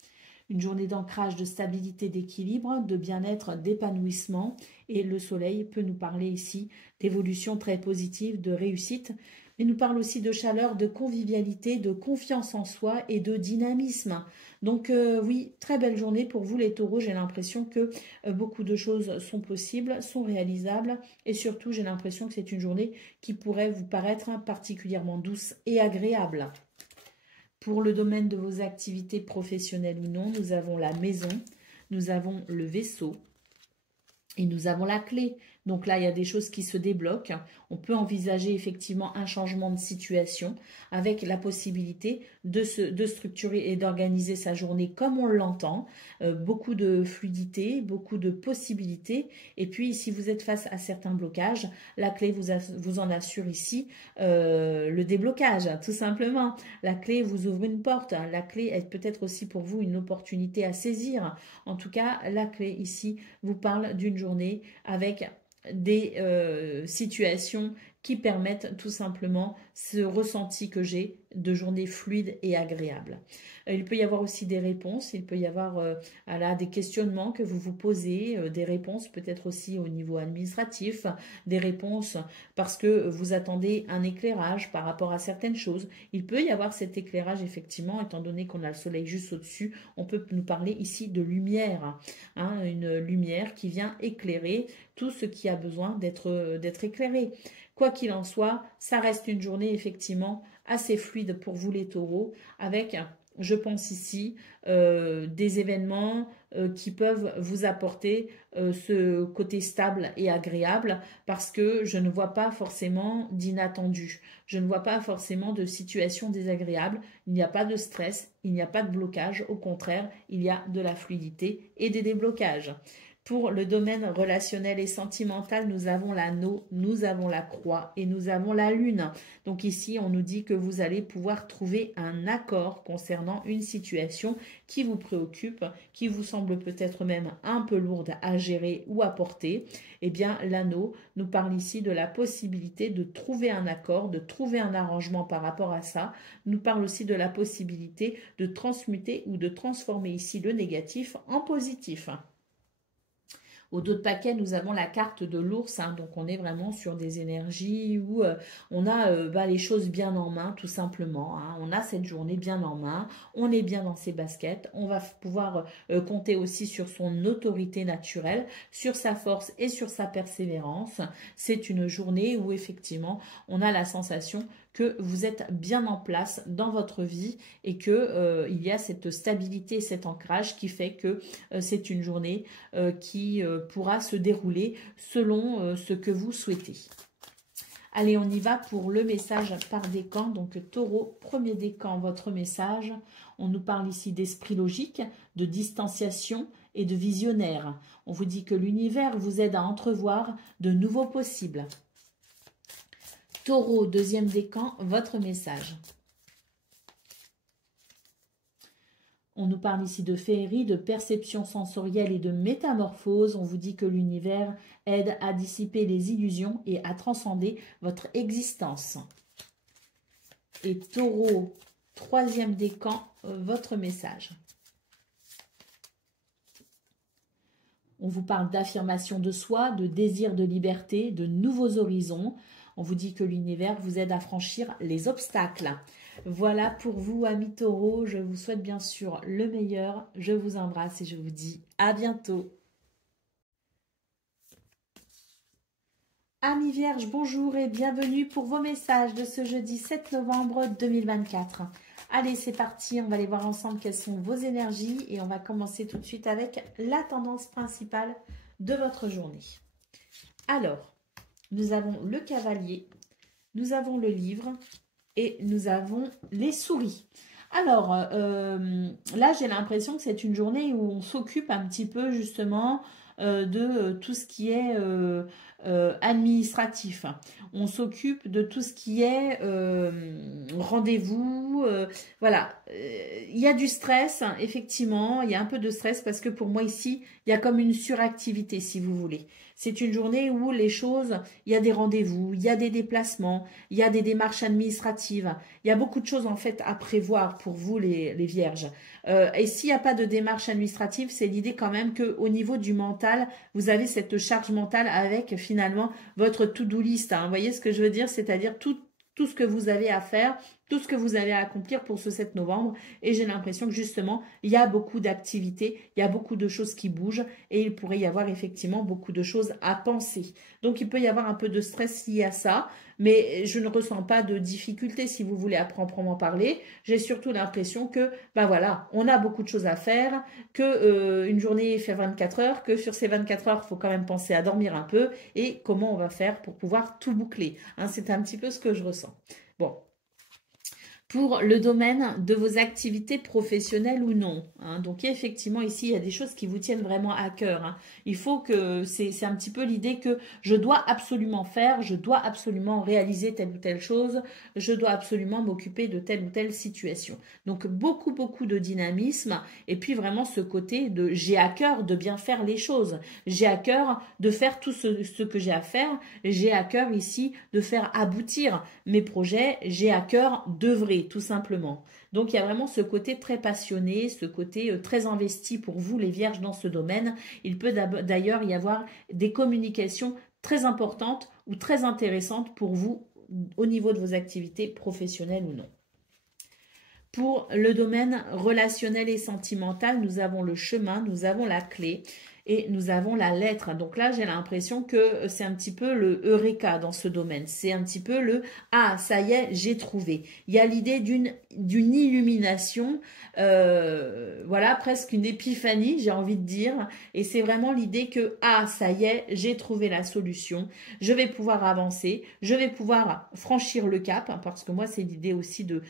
Une journée d'ancrage, de stabilité, d'équilibre, de bien-être, d'épanouissement. Et le soleil peut nous parler ici d'évolution très positive, de réussite. Mais nous parle aussi de chaleur, de convivialité, de confiance en soi et de dynamisme. Donc oui, très belle journée pour vous les taureaux. J'ai l'impression que beaucoup de choses sont possibles, sont réalisables. Et surtout, j'ai l'impression que c'est une journée qui pourrait vous paraître particulièrement douce et agréable. Pour le domaine de vos activités professionnelles ou non, nous avons la maison, nous avons le vaisseau et nous avons la clé. Donc là, il y a des choses qui se débloquent. On peut envisager effectivement un changement de situation avec la possibilité de structurer et d'organiser sa journée comme on l'entend. Beaucoup de fluidité, beaucoup de possibilités. Et puis, si vous êtes face à certains blocages, la clé vous en assure ici le déblocage, tout simplement. La clé vous ouvre une porte. La clé est peut-être aussi pour vous une opportunité à saisir. En tout cas, la clé ici vous parle d'une journée avec des situations qui permettent tout simplement ce ressenti que j'ai de journée fluide et agréable. Il peut y avoir aussi des réponses, il peut y avoir des questionnements que vous vous posez, des réponses peut-être aussi au niveau administratif, des réponses parce que vous attendez un éclairage par rapport à certaines choses. Il peut y avoir cet éclairage effectivement, étant donné qu'on a le soleil juste au-dessus, on peut nous parler ici de lumière, hein, une lumière qui vient éclairer tout ce qui a besoin d'être éclairé. Quoi qu'il en soit, ça reste une journée effectivement assez fluide pour vous les taureaux, avec, je pense ici, des événements qui peuvent vous apporter ce côté stable et agréable, parce que je ne vois pas forcément d'inattendu, je ne vois pas forcément de situation désagréable, il n'y a pas de stress, il n'y a pas de blocage, au contraire, il y a de la fluidité et des déblocages. Pour le domaine relationnel et sentimental, nous avons l'anneau, nous avons la croix et nous avons la lune. Donc ici, on nous dit que vous allez pouvoir trouver un accord concernant une situation qui vous préoccupe, qui vous semble peut-être même un peu lourde à gérer ou à porter. Eh bien, l'anneau nous parle ici de la possibilité de trouver un accord, de trouver un arrangement par rapport à ça. Nous parle aussi de la possibilité de transmuter ou de transformer ici le négatif en positif. Au dos de paquet, nous avons la carte de l'ours, hein, donc on est vraiment sur des énergies où on a les choses bien en main, tout simplement. Hein. On a cette journée bien en main, on est bien dans ses baskets, on va pouvoir compter aussi sur son autorité naturelle, sur sa force et sur sa persévérance. C'est une journée où effectivement, on a la sensation que vous êtes bien en place dans votre vie et que il y a cette stabilité, cet ancrage qui fait que c'est une journée qui pourra se dérouler selon ce que vous souhaitez. Allez, on y va pour le message par décan. Donc, Taureau, premier décan, votre message. On nous parle ici d'esprit logique, de distanciation et de visionnaire. On vous dit que l'univers vous aide à entrevoir de nouveaux possibles. Taureau, deuxième décan, votre message. On nous parle ici de féerie, de perception sensorielle et de métamorphose. On vous dit que l'univers aide à dissiper les illusions et à transcender votre existence. Et Taureau, troisième décan, votre message. On vous parle d'affirmation de soi, de désir de liberté, de nouveaux horizons. On vous dit que l'univers vous aide à franchir les obstacles. Voilà pour vous, amis taureaux. Je vous souhaite bien sûr le meilleur. Je vous embrasse et je vous dis à bientôt. Amis vierges, bonjour et bienvenue pour vos messages de ce jeudi 7 novembre 2024. Allez, c'est parti. On va aller voir ensemble quelles sont vos énergies et on va commencer tout de suite avec la tendance principale de votre journée. Alors, nous avons le cavalier, nous avons le livre et nous avons les souris. Alors, là, j'ai l'impression que c'est une journée où on s'occupe un petit peu justement de tout ce qui est administratif. On s'occupe de tout ce qui est rendez-vous. Voilà, il y a du stress, hein, effectivement. Il y a un peu de stress parce que pour moi ici, il y a comme une suractivité, si vous voulez. C'est une journée où les choses, il y a des rendez-vous, il y a des déplacements, il y a des démarches administratives. Il y a beaucoup de choses en fait à prévoir pour vous les vierges. Et s'il n'y a pas de démarche administrative, c'est l'idée quand même qu'au niveau du mental, vous avez cette charge mentale avec finalement votre to-do list. Hein. Vous voyez ce que je veux dire? C'est-à-dire tout ce que vous avez à faire, tout ce que vous avez à accomplir pour ce 7 novembre. Et j'ai l'impression que justement, il y a beaucoup d'activités, il y a beaucoup de choses qui bougent et il pourrait y avoir effectivement beaucoup de choses à penser. Donc, il peut y avoir un peu de stress lié à ça, mais je ne ressens pas de difficulté si vous voulez à proprement parler. J'ai surtout l'impression que, ben voilà, on a beaucoup de choses à faire, que une journée fait 24 heures, que sur ces 24 heures, il faut quand même penser à dormir un peu et comment on va faire pour pouvoir tout boucler. Hein, c'est un petit peu ce que je ressens. Bon. Pour le domaine de vos activités professionnelles ou non. Hein. Donc effectivement ici il y a des choses qui vous tiennent vraiment à cœur. Hein. Il faut que c'est un petit peu l'idée que je dois absolument faire, je dois absolument réaliser telle ou telle chose, je dois absolument m'occuper de telle ou telle situation. Donc beaucoup de dynamisme et puis vraiment ce côté de j'ai à cœur de bien faire les choses, j'ai à cœur de faire tout ce que j'ai à faire, j'ai à cœur ici de faire aboutir mes projets, j'ai à cœur d'œuvrer tout simplement. Donc il y a vraiment ce côté très passionné, ce côté très investi pour vous les vierges dans ce domaine. Il peut d'ailleurs y avoir des communications très importantes ou très intéressantes pour vous au niveau de vos activités professionnelles ou non. Pour le domaine relationnel et sentimental, nous avons le chemin, nous avons la clé et nous avons la lettre. Donc là, j'ai l'impression que c'est un petit peu le eureka dans ce domaine. C'est un petit peu le « ah, ça y est, j'ai trouvé ». Il y a l'idée d'une illumination, voilà, presque une épiphanie, j'ai envie de dire. Et c'est vraiment l'idée que « ah, ça y est, j'ai trouvé la solution, je vais pouvoir avancer, je vais pouvoir franchir le cap ». Parce que moi, c'est l'idée aussi de,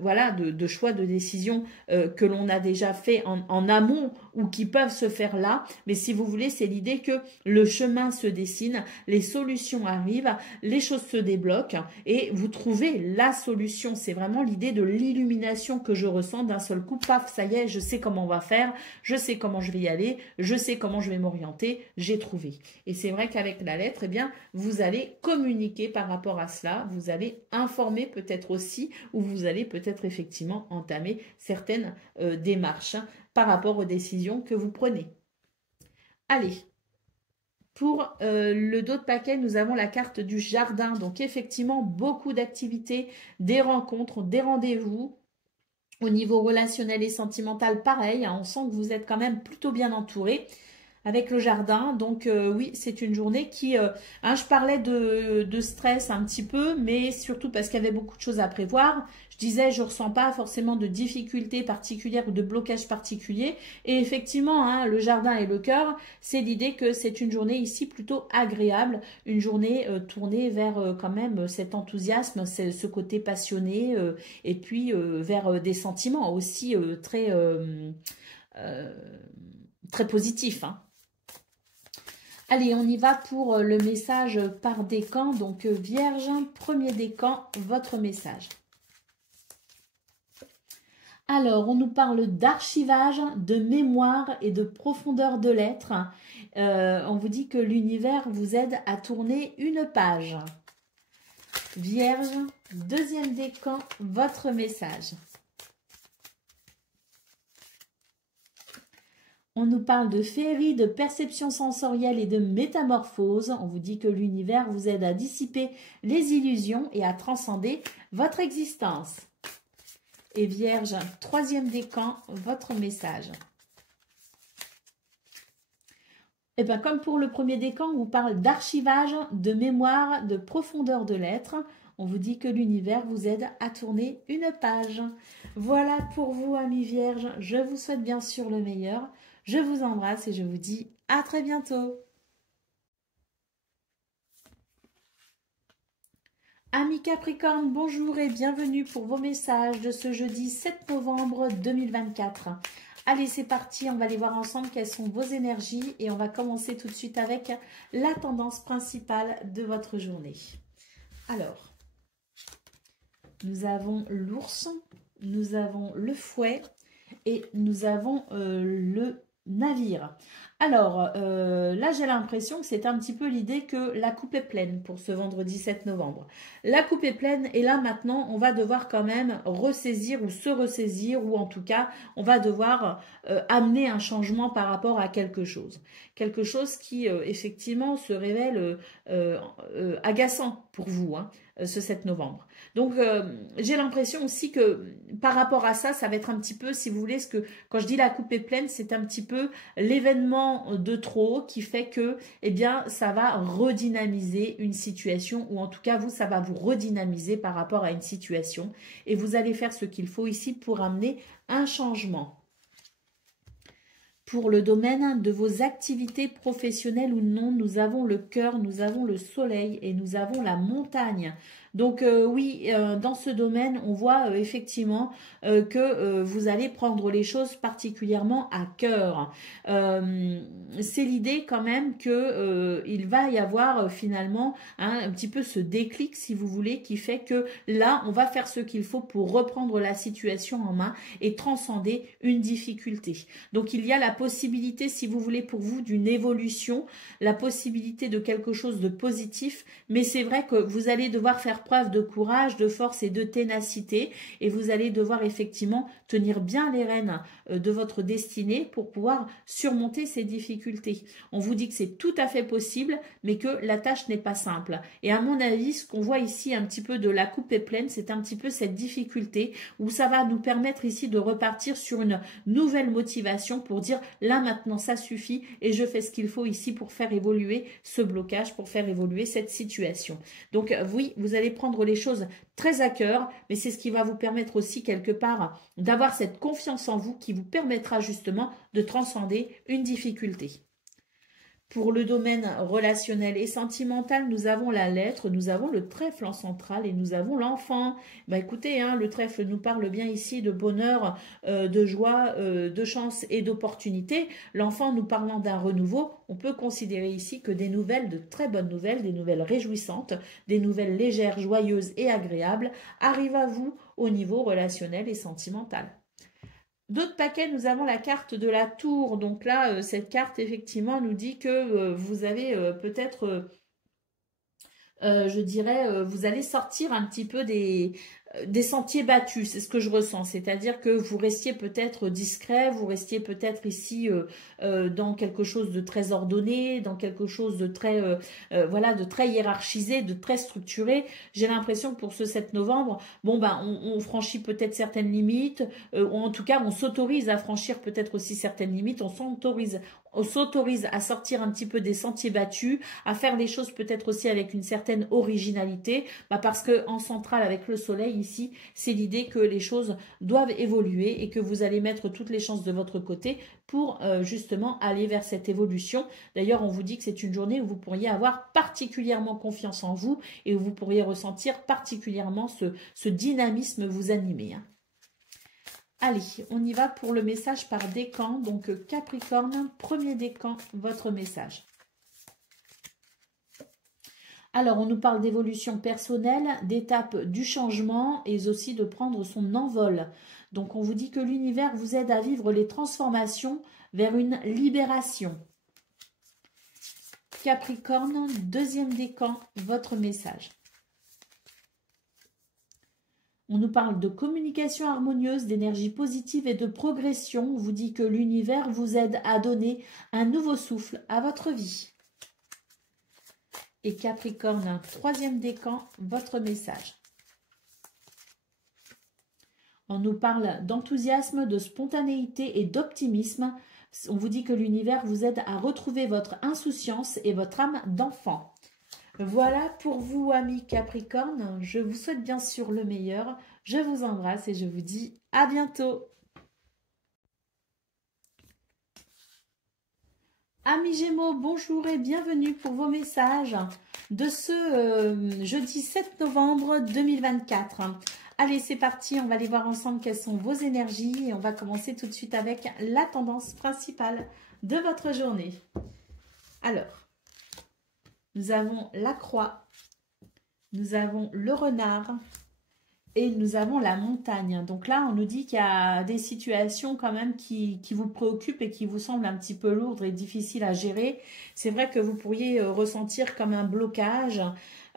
voilà, de choix, de décision que l'on a déjà fait en amont ou qui peuvent se faire là. Mais si vous voulez, c'est l'idée que le chemin se dessine, les solutions arrivent, les choses se débloquent et vous trouvez la solution. C'est vraiment l'idée de l'illumination que je ressens d'un seul coup. Paf, ça y est, je sais comment on va faire, je sais comment je vais y aller, je sais comment je vais m'orienter, j'ai trouvé. Et c'est vrai qu'avec la lettre, eh bien, vous allez communiquer par rapport à cela, vous allez informer peut-être aussi ou vous allez peut-être effectivement entamer certaines démarches par rapport aux décisions que vous prenez. Allez, Pour le dos de paquet, nous avons la carte du jardin. Donc effectivement, beaucoup d'activités, des rencontres, des rendez-vous. Au niveau relationnel et sentimental, pareil, hein, on sent que vous êtes quand même plutôt bien entouré avec le jardin. Donc oui, c'est une journée qui... hein, je parlais de stress un petit peu, mais surtout parce qu'il y avait beaucoup de choses à prévoir. Je disais, je ne ressens pas forcément de difficultés particulières ou de blocages particuliers. Et effectivement, hein, le jardin et le cœur, c'est l'idée que c'est une journée ici plutôt agréable. Une journée tournée vers quand même cet enthousiasme, ce côté passionné, et puis vers des sentiments aussi euh, très positifs, hein. Allez, on y va pour le message par décan. Donc, Vierge, premier décan, votre message. Alors, on nous parle d'archivage, de mémoire et de profondeur de l'être. On vous dit que l'univers vous aide à tourner une page. Vierge, deuxième décan, votre message. On nous parle de féerie, de perception sensorielle et de métamorphose. On vous dit que l'univers vous aide à dissiper les illusions et à transcender votre existence. Et Vierge, troisième décan, votre message. Et bien, comme pour le premier décan, on vous parle d'archivage, de mémoire, de profondeur de l'être. On vous dit que l'univers vous aide à tourner une page. Voilà pour vous, amis Vierges. Je vous souhaite bien sûr le meilleur. Je vous embrasse et je vous dis à très bientôt. Amis Capricorne, bonjour et bienvenue pour vos messages de ce jeudi 7 novembre 2024. Allez, c'est parti, on va aller voir ensemble quelles sont vos énergies et on va commencer tout de suite avec la tendance principale de votre journée. Alors, nous avons l'ours, nous avons le fouet et nous avons le navire. Alors, là, j'ai l'impression que c'est un petit peu l'idée que la coupe est pleine pour ce vendredi 7 novembre. La coupe est pleine et là, maintenant, on va devoir quand même ressaisir ou se ressaisir ou en tout cas, on va devoir amener un changement par rapport à quelque chose. Quelque chose qui, effectivement, se révèle agaçant pour vous, hein, ce 7 novembre. Donc, j'ai l'impression aussi que par rapport à ça, ça va être un petit peu, si vous voulez, ce que quand je dis la coupe est pleine, c'est un petit peu l'événement de trop qui fait que, eh bien, ça va redynamiser une situation ou en tout cas, vous, ça va vous redynamiser par rapport à une situation et vous allez faire ce qu'il faut ici pour amener un changement. Pour le domaine de vos activités professionnelles ou non, nous avons le cœur, nous avons le soleil et nous avons la montagne. Donc oui, dans ce domaine, on voit effectivement que vous allez prendre les choses particulièrement à cœur. C'est l'idée quand même que il va y avoir finalement un petit peu ce déclic, si vous voulez, qui fait que là, on va faire ce qu'il faut pour reprendre la situation en main et transcender une difficulté. Donc il y a la possibilité, si vous voulez, pour vous, d'une évolution, la possibilité de quelque chose de positif, mais c'est vrai que vous allez devoir faire preuve de courage, de force et de ténacité et vous allez devoir effectivement tenir bien les rênes de votre destinée pour pouvoir surmonter ces difficultés. On vous dit que c'est tout à fait possible, mais que la tâche n'est pas simple. Et à mon avis, ce qu'on voit ici un petit peu de la coupe est pleine, c'est un petit peu cette difficulté où ça va nous permettre ici de repartir sur une nouvelle motivation pour dire là maintenant ça suffit et je fais ce qu'il faut ici pour faire évoluer ce blocage, pour faire évoluer cette situation. Donc oui, vous allez prendre les choses très à cœur, mais c'est ce qui va vous permettre aussi quelque part d'avoir cette confiance en vous qui vous permettra justement de transcender une difficulté. Pour le domaine relationnel et sentimental, nous avons la lettre, nous avons le trèfle en centrale et nous avons l'enfant. Bah écoutez, hein, le trèfle nous parle bien ici de bonheur, de joie, de chance et d'opportunité. L'enfant nous parlant d'un renouveau, on peut considérer ici que des nouvelles, de très bonnes nouvelles, des nouvelles réjouissantes, des nouvelles légères, joyeuses et agréables arrivent à vous au niveau relationnel et sentimental. D'autres paquets, nous avons la carte de la tour. Donc là, cette carte, effectivement, nous dit que vous avez peut-être, je dirais, vous allez sortir un petit peu des des sentiers battus, c'est ce que je ressens, c'est-à-dire que vous restiez peut-être discret, vous restiez peut-être ici dans quelque chose de très ordonné, dans quelque chose de très, voilà, de très hiérarchisé, de très structuré. J'ai l'impression que pour ce 7 novembre, bon ben, on franchit peut-être certaines limites, ou en tout cas, on s'autorise à franchir peut-être aussi certaines limites, on s'autorise à sortir un petit peu des sentiers battus, à faire les choses peut-être aussi avec une certaine originalité, bah parce que en centrale avec le soleil ici, c'est l'idée que les choses doivent évoluer et que vous allez mettre toutes les chances de votre côté pour justement aller vers cette évolution. D'ailleurs, on vous dit que c'est une journée où vous pourriez avoir particulièrement confiance en vous et où vous pourriez ressentir particulièrement ce dynamisme vous animer, hein. Allez, on y va pour le message par décan. Donc Capricorne, premier décan, votre message. Alors, on nous parle d'évolution personnelle, d'étape du changement et aussi de prendre son envol. Donc, on vous dit que l'univers vous aide à vivre les transformations vers une libération. Capricorne, deuxième décan, votre message. On nous parle de communication harmonieuse, d'énergie positive et de progression. On vous dit que l'univers vous aide à donner un nouveau souffle à votre vie. Et Capricorne, troisième décan, votre message. On nous parle d'enthousiasme, de spontanéité et d'optimisme. On vous dit que l'univers vous aide à retrouver votre insouciance et votre âme d'enfant. Voilà pour vous, amis Capricorne. Je vous souhaite bien sûr le meilleur. Je vous embrasse et je vous dis à bientôt. Amis Gémeaux, bonjour et bienvenue pour vos messages de ce jeudi 7 novembre 2024. Allez, c'est parti, on va aller voir ensemble quelles sont vos énergies et on va commencer tout de suite avec la tendance principale de votre journée. Alors, nous avons la croix, nous avons le renard et nous avons la montagne. Donc là, on nous dit qu'il y a des situations quand même qui vous préoccupent et qui vous semblent un petit peu lourdes et difficiles à gérer. C'est vrai que vous pourriez ressentir comme un blocage.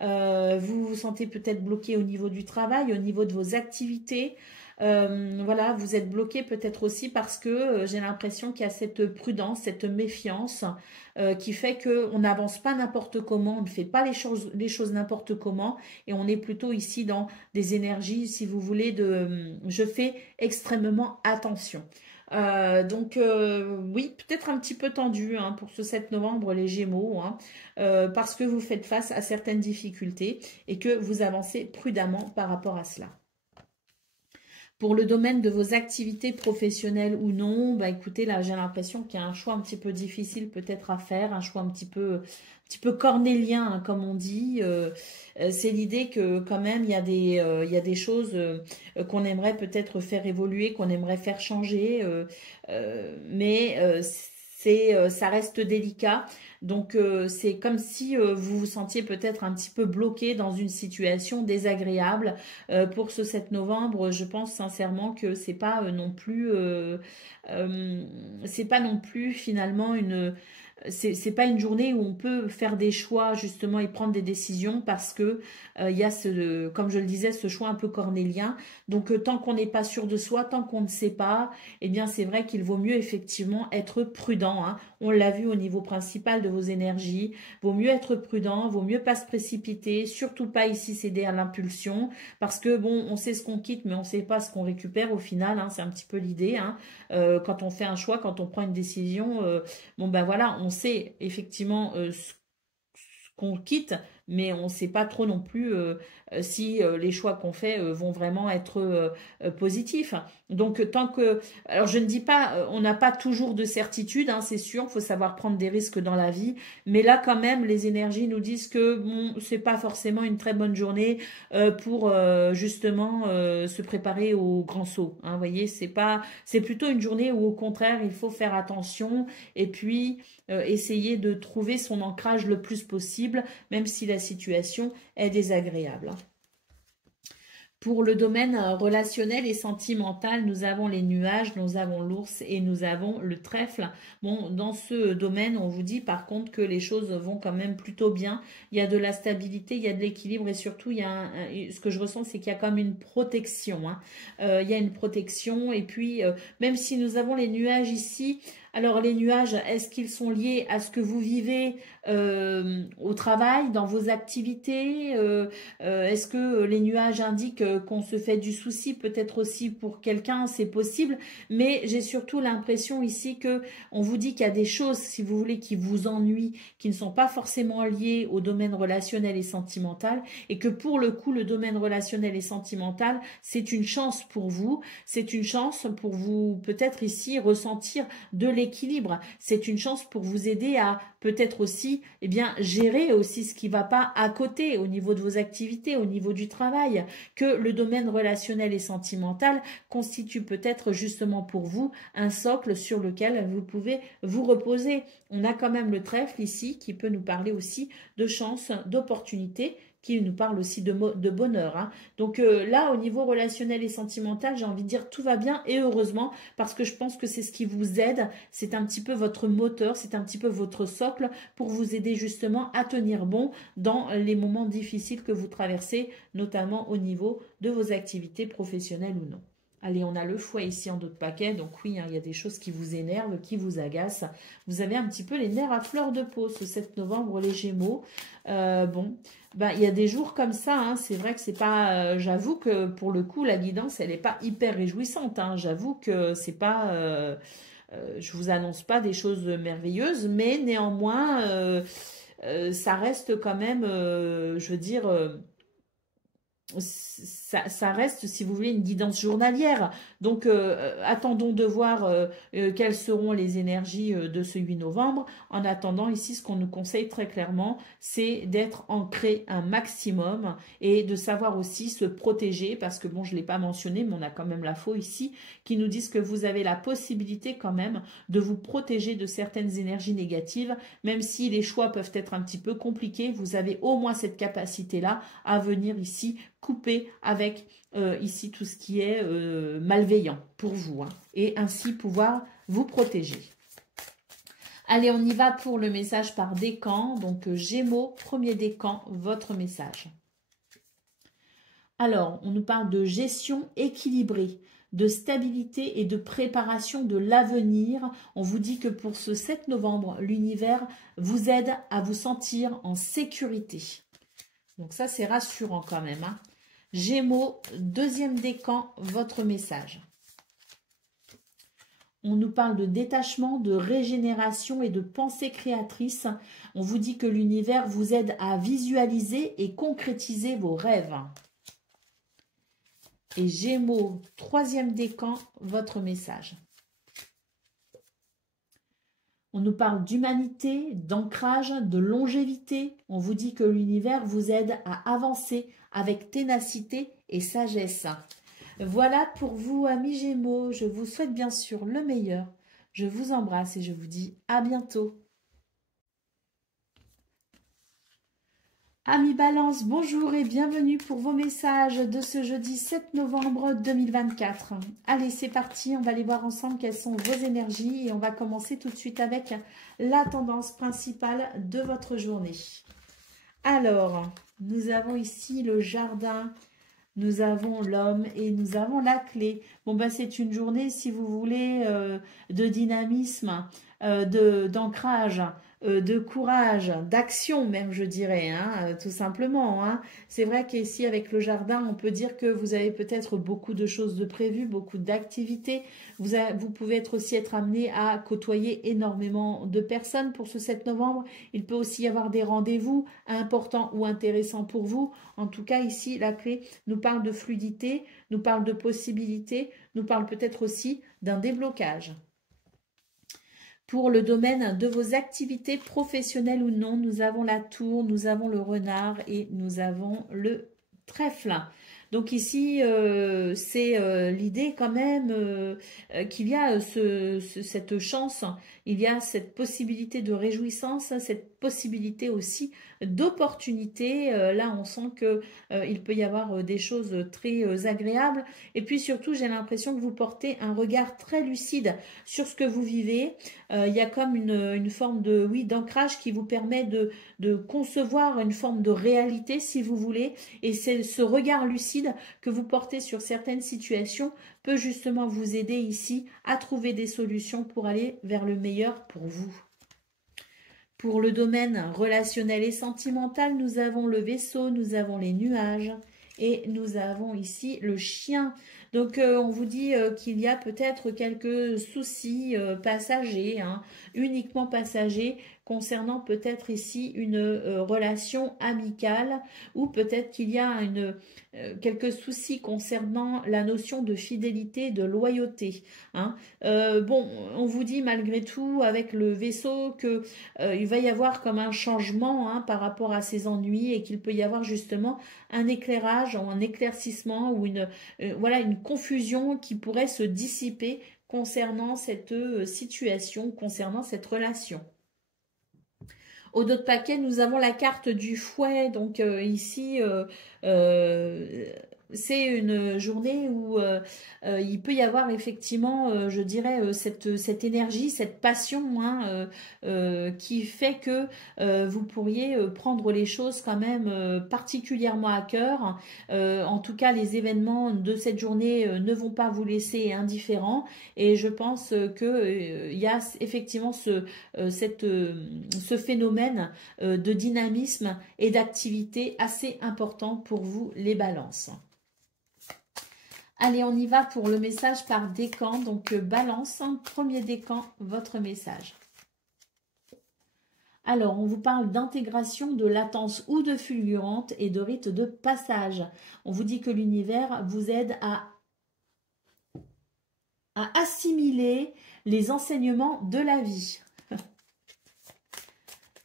Vous vous sentez peut-être bloqué au niveau du travail, au niveau de vos activités. Voilà, vous êtes bloqué peut-être aussi parce que j'ai l'impression qu'il y a cette prudence, cette méfiance qui fait qu'on n'avance pas n'importe comment, on ne fait pas les choses n'importe comment et on est plutôt ici dans des énergies, si vous voulez, je fais extrêmement attention. Donc oui, peut-être un petit peu tendu hein, pour ce 7 novembre les Gémeaux, hein, parce que vous faites face à certaines difficultés et que vous avancez prudemment par rapport à cela. Pour le domaine de vos activités professionnelles ou non, bah écoutez, là j'ai l'impression qu'il y a un choix un petit peu difficile peut-être à faire, un choix un petit peu cornélien, hein, comme on dit. C'est l'idée que quand même il y a des choses qu'on aimerait peut-être faire évoluer, qu'on aimerait faire changer, mais ça reste délicat. Donc, c'est comme si vous vous sentiez peut-être un petit peu bloqué dans une situation désagréable. Pour ce 7 novembre, je pense sincèrement que c'est pas non plus finalement c'est pas une journée où on peut faire des choix justement et prendre des décisions parce que il y a comme je le disais, ce choix un peu cornélien. Donc tant qu'on n'est pas sûr de soi, tant qu'on ne sait pas, eh bien c'est vrai qu'il vaut mieux effectivement être prudent, hein. On l'a vu au niveau principal de vos énergies. Vaut mieux être prudent, vaut mieux pas se précipiter, surtout pas ici céder à l'impulsion parce que bon, on sait ce qu'on quitte, mais on sait pas ce qu'on récupère au final, hein. C'est un petit peu l'idée, hein. Quand on fait un choix, quand on prend une décision, bon ben voilà, on sait effectivement ce qu'on quitte, mais on ne sait pas trop non plus si les choix qu'on fait vont vraiment être positifs. Donc tant que, alors je ne dis pas, on n'a pas toujours de certitude, hein, c'est sûr, il faut savoir prendre des risques dans la vie, mais là quand même les énergies nous disent que bon, c'est pas forcément une très bonne journée pour justement se préparer au grand saut. Hein, vous voyez, c'est plutôt une journée où au contraire il faut faire attention et puis essayer de trouver son ancrage le plus possible, même si la situation est désagréable. Pour le domaine relationnel et sentimental, nous avons les nuages, nous avons l'ours et nous avons le trèfle. Bon, dans ce domaine, on vous dit par contre que les choses vont quand même plutôt bien. Il y a de la stabilité, il y a de l'équilibre et surtout, il y a ce que je ressens, c'est qu'il y a comme une protection. Hein. Il y a une protection et puis, même si nous avons les nuages ici, alors les nuages, est-ce qu'ils sont liés à ce que vous vivez au travail, dans vos activités est-ce que les nuages indiquent qu'on se fait du souci? Peut-être aussi pour quelqu'un, c'est possible. Mais j'ai surtout l'impression ici que on vous dit qu'il y a des choses, si vous voulez, qui vous ennuient, qui ne sont pas forcément liées au domaine relationnel et sentimental. Et que pour le coup, le domaine relationnel et sentimental, c'est une chance pour vous. C'est une chance pour vous, peut-être ici, ressentir de l'équilibre. C'est une chance pour vous aider à peut-être aussi, eh bien, gérer aussi ce qui ne va pas à côté au niveau de vos activités, au niveau du travail, que le domaine relationnel et sentimental constitue peut-être justement pour vous un socle sur lequel vous pouvez vous reposer. On a quand même le trèfle ici qui peut nous parler aussi de chance, d'opportunité, qui nous parle aussi de bonheur. Hein. Donc là, au niveau relationnel et sentimental, j'ai envie de dire tout va bien et heureusement parce que je pense que c'est ce qui vous aide, c'est un petit peu votre moteur, c'est un petit peu votre socle pour vous aider justement à tenir bon dans les moments difficiles que vous traversez, notamment au niveau de vos activités professionnelles ou non. Allez, on a le fouet ici en d'autres paquets, donc oui, hein, il y a des choses qui vous énervent, qui vous agacent. Vous avez un petit peu les nerfs à fleur de peau ce 7 novembre, les Gémeaux. Bon, ben, il y a des jours comme ça, hein, c'est vrai que c'est pas... j'avoue que pour le coup, la guidance, elle n'est pas hyper réjouissante. Hein, j'avoue que c'est pas... je vous annonce pas des choses merveilleuses, mais néanmoins, ça reste quand même, je veux dire... ça reste, si vous voulez, une guidance journalière. Donc, attendons de voir quelles seront les énergies de ce 8 novembre. En attendant, ici, ce qu'on nous conseille très clairement, c'est d'être ancré un maximum et de savoir aussi se protéger parce que, bon, je ne l'ai pas mentionné, mais on a quand même la faux ici, qui nous disent que vous avez la possibilité quand même de vous protéger de certaines énergies négatives, même si les choix peuvent être un petit peu compliqués, vous avez au moins cette capacité-là à venir ici couper avec ici tout ce qui est malveillant pour vous hein, et ainsi pouvoir vous protéger. Allez, on y va pour le message par décan. Donc, Gémeaux, premier décan, votre message. Alors, on nous parle de gestion équilibrée, de stabilité et de préparation de l'avenir. On vous dit que pour ce 7 novembre, l'univers vous aide à vous sentir en sécurité. Donc ça, c'est rassurant quand même. Hein. Gémeaux, deuxième décan, votre message. On nous parle de détachement, de régénération et de pensée créatrice. On vous dit que l'univers vous aide à visualiser et concrétiser vos rêves. Et Gémeaux, troisième décan, votre message. On nous parle d'humanité, d'ancrage, de longévité. On vous dit que l'univers vous aide à avancer avec ténacité et sagesse. Voilà pour vous, amis Gémeaux. Je vous souhaite bien sûr le meilleur. Je vous embrasse et je vous dis à bientôt. Amis Balance, bonjour et bienvenue pour vos messages de ce jeudi 7 novembre 2024. Allez, c'est parti, on va aller voir ensemble quelles sont vos énergies et on va commencer tout de suite avec la tendance principale de votre journée. Alors, nous avons ici le jardin, nous avons l'homme et nous avons la clé. Bon, ben, c'est une journée, si vous voulez, de dynamisme, d'ancrage. De courage, d'action même je dirais, hein, tout simplement. Hein. C'est vrai qu'ici avec le jardin, on peut dire que vous avez peut-être beaucoup de choses de prévues, beaucoup d'activités. Vous pouvez aussi être amené à côtoyer énormément de personnes pour ce 7 novembre. Il peut aussi y avoir des rendez-vous importants ou intéressants pour vous. En tout cas ici, la clé nous parle de fluidité, nous parle de possibilités, nous parle peut-être aussi d'un déblocage. Pour le domaine de vos activités professionnelles ou non, nous avons la tour, nous avons le renard et nous avons le trèfle. Donc ici, c'est l'idée quand même qu'il y a cette chance, il y a cette possibilité de réjouissance, cette possibilité aussi d'opportunité. Là, on sent que il peut y avoir des choses très agréables. Et puis surtout, j'ai l'impression que vous portez un regard très lucide sur ce que vous vivez. Il y a comme une forme de, oui, d'ancrage qui vous permet de concevoir une forme de réalité, si vous voulez. Et c'est ce regard lucide que vous portez sur certaines situations peut justement vous aider ici à trouver des solutions pour aller vers le meilleur pour vous. Pour le domaine relationnel et sentimental, nous avons le vaisseau, nous avons les nuages et nous avons ici le chien. Donc, on vous dit qu'il y a peut-être quelques soucis passagers, hein, uniquement passagers, concernant peut-être ici une relation amicale ou peut-être qu'il y a quelques soucis concernant la notion de fidélité, de loyauté. Hein. Bon, on vous dit malgré tout avec le vaisseau que il va y avoir comme un changement hein, par rapport à ces ennuis et qu'il peut y avoir justement un éclairage ou un éclaircissement ou voilà, une confusion qui pourrait se dissiper concernant cette situation, concernant cette relation. Au dos de paquet, nous avons la carte du fouet. Donc ici, c'est une journée où il peut y avoir effectivement, je dirais, cette énergie, cette passion hein, qui fait que vous pourriez prendre les choses quand même particulièrement à cœur. En tout cas, les événements de cette journée ne vont pas vous laisser indifférent. Et je pense qu'il y a effectivement ce phénomène de dynamisme et d'activité assez important pour vous, les balances. Allez, on y va pour le message par décan. Donc, balance, premier décan, votre message. Alors, on vous parle d'intégration, de latence ou de fulgurante et de rite de passage. On vous dit que l'univers vous aide à assimiler les enseignements de la vie.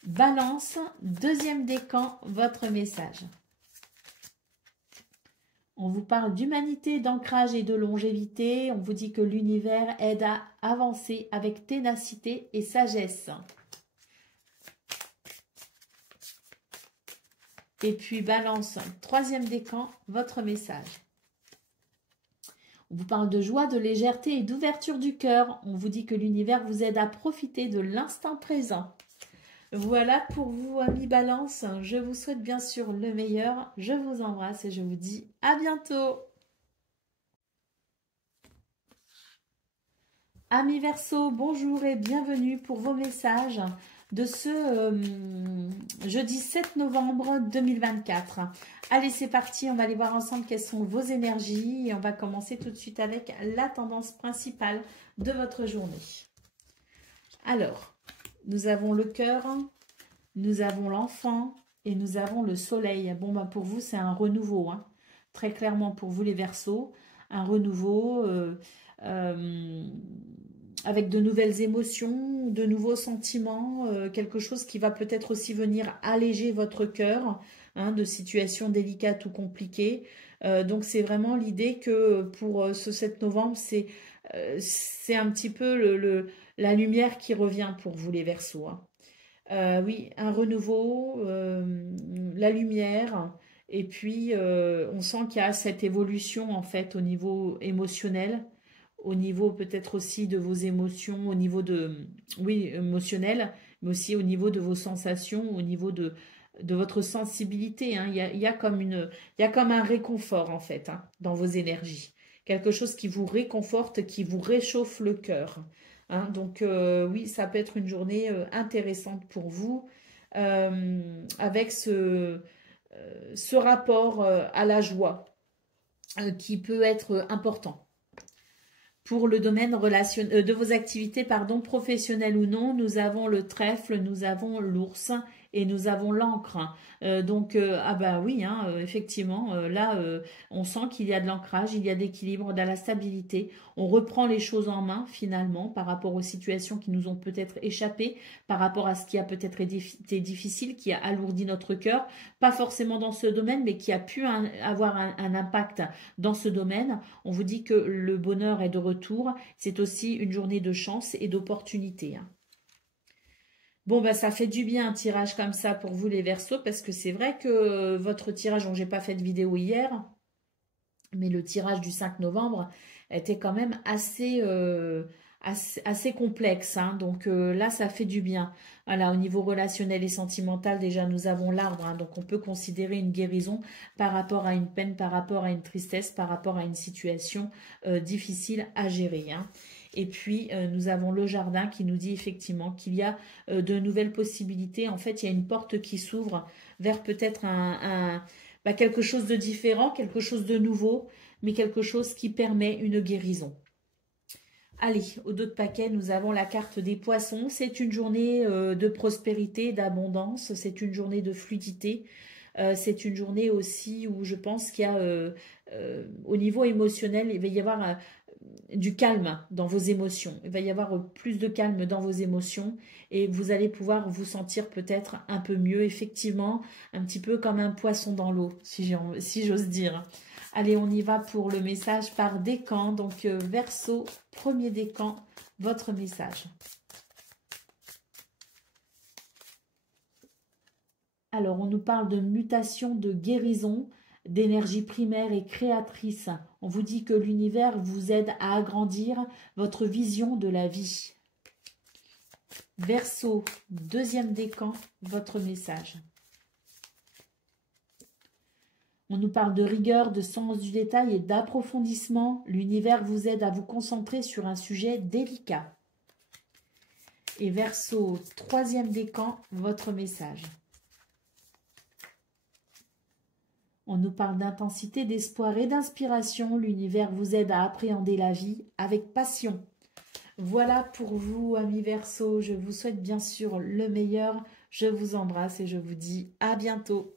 Balance, deuxième décan, votre message. On vous parle d'humanité, d'ancrage et de longévité. On vous dit que l'univers aide à avancer avec ténacité et sagesse. Et puis balance, troisième décan, votre message. On vous parle de joie, de légèreté et d'ouverture du cœur. On vous dit que l'univers vous aide à profiter de l'instant présent. Voilà pour vous, amis Balance. Je vous souhaite bien sûr le meilleur. Je vous embrasse et je vous dis à bientôt. Amis Verseau, bonjour et bienvenue pour vos messages de ce jeudi 7 novembre 2024. Allez, c'est parti. On va aller voir ensemble quelles sont vos énergies. Et on va commencer tout de suite avec la tendance principale de votre journée. Alors, nous avons le cœur, nous avons l'enfant et nous avons le soleil. Bon, bah pour vous, c'est un renouveau. Hein. Très clairement pour vous, les Verseaux, un renouveau avec de nouvelles émotions, de nouveaux sentiments, quelque chose qui va peut-être aussi venir alléger votre cœur hein, de situations délicates ou compliquées. Donc, c'est vraiment l'idée que pour ce 7 novembre, c'est un petit peu la lumière qui revient pour vous les Verseaux. Hein. Oui, un renouveau, la lumière, et puis on sent qu'il y a cette évolution en fait au niveau émotionnel, au niveau peut-être aussi de vos émotions, au niveau oui, émotionnel, mais aussi au niveau de vos sensations, au niveau de votre sensibilité. Hein. Il y a comme un réconfort en fait hein, dans vos énergies. Quelque chose qui vous réconforte, qui vous réchauffe le cœur. Hein, donc oui, ça peut être une journée intéressante pour vous avec ce rapport à la joie qui peut être important. Pour le domaine de vos activités professionnelles ou non, nous avons le trèfle, nous avons l'ours et nous avons l'encre. Ah bah oui, hein, effectivement, là, on sent qu'il y a de l'ancrage, il y a d'équilibre, de la stabilité. On reprend les choses en main, finalement, par rapport aux situations qui nous ont peut-être échappé, par rapport à ce qui a peut-être été difficile, qui a alourdi notre cœur, pas forcément dans ce domaine, mais qui a pu avoir un impact dans ce domaine. On vous dit que le bonheur est de retour. C'est aussi une journée de chance et d'opportunité, hein. Bon, bah, ça fait du bien un tirage comme ça pour vous les Verseaux, parce que c'est vrai que votre tirage, dont j'ai pas fait de vidéo hier, mais le tirage du 5 novembre était quand même assez complexe, hein. Donc là, ça fait du bien. Voilà, au niveau relationnel et sentimental, déjà, nous avons l'arbre, hein. Donc on peut considérer une guérison par rapport à une peine, par rapport à une tristesse, par rapport à une situation difficile à gérer, hein. Et puis, nous avons le jardin qui nous dit effectivement qu'il y a de nouvelles possibilités. En fait, il y a une porte qui s'ouvre vers peut-être quelque chose de différent, quelque chose de nouveau, mais quelque chose qui permet une guérison. Allez, au dos de paquet, nous avons la carte des poissons. C'est une journée de prospérité, d'abondance. C'est une journée de fluidité. C'est une journée aussi où je pense qu'il y a, au niveau émotionnel, il va y avoir du calme dans vos émotions. Il va y avoir plus de calme dans vos émotions et vous allez pouvoir vous sentir peut-être un peu mieux, effectivement, un petit peu comme un poisson dans l'eau, si j'ose dire. Allez, on y va pour le message par décan. Donc, Verseau, premier décan, votre message. Alors, on nous parle de mutation, de guérison, d'énergie primaire et créatrice. On vous dit que l'univers vous aide à agrandir votre vision de la vie. Verseau, deuxième décan, votre message. On nous parle de rigueur, de sens du détail et d'approfondissement. L'univers vous aide à vous concentrer sur un sujet délicat. Et Verseau, troisième décan, votre message. On nous parle d'intensité, d'espoir et d'inspiration. L'univers vous aide à appréhender la vie avec passion. Voilà pour vous, amis Verseau. Je vous souhaite bien sûr le meilleur. Je vous embrasse et je vous dis à bientôt.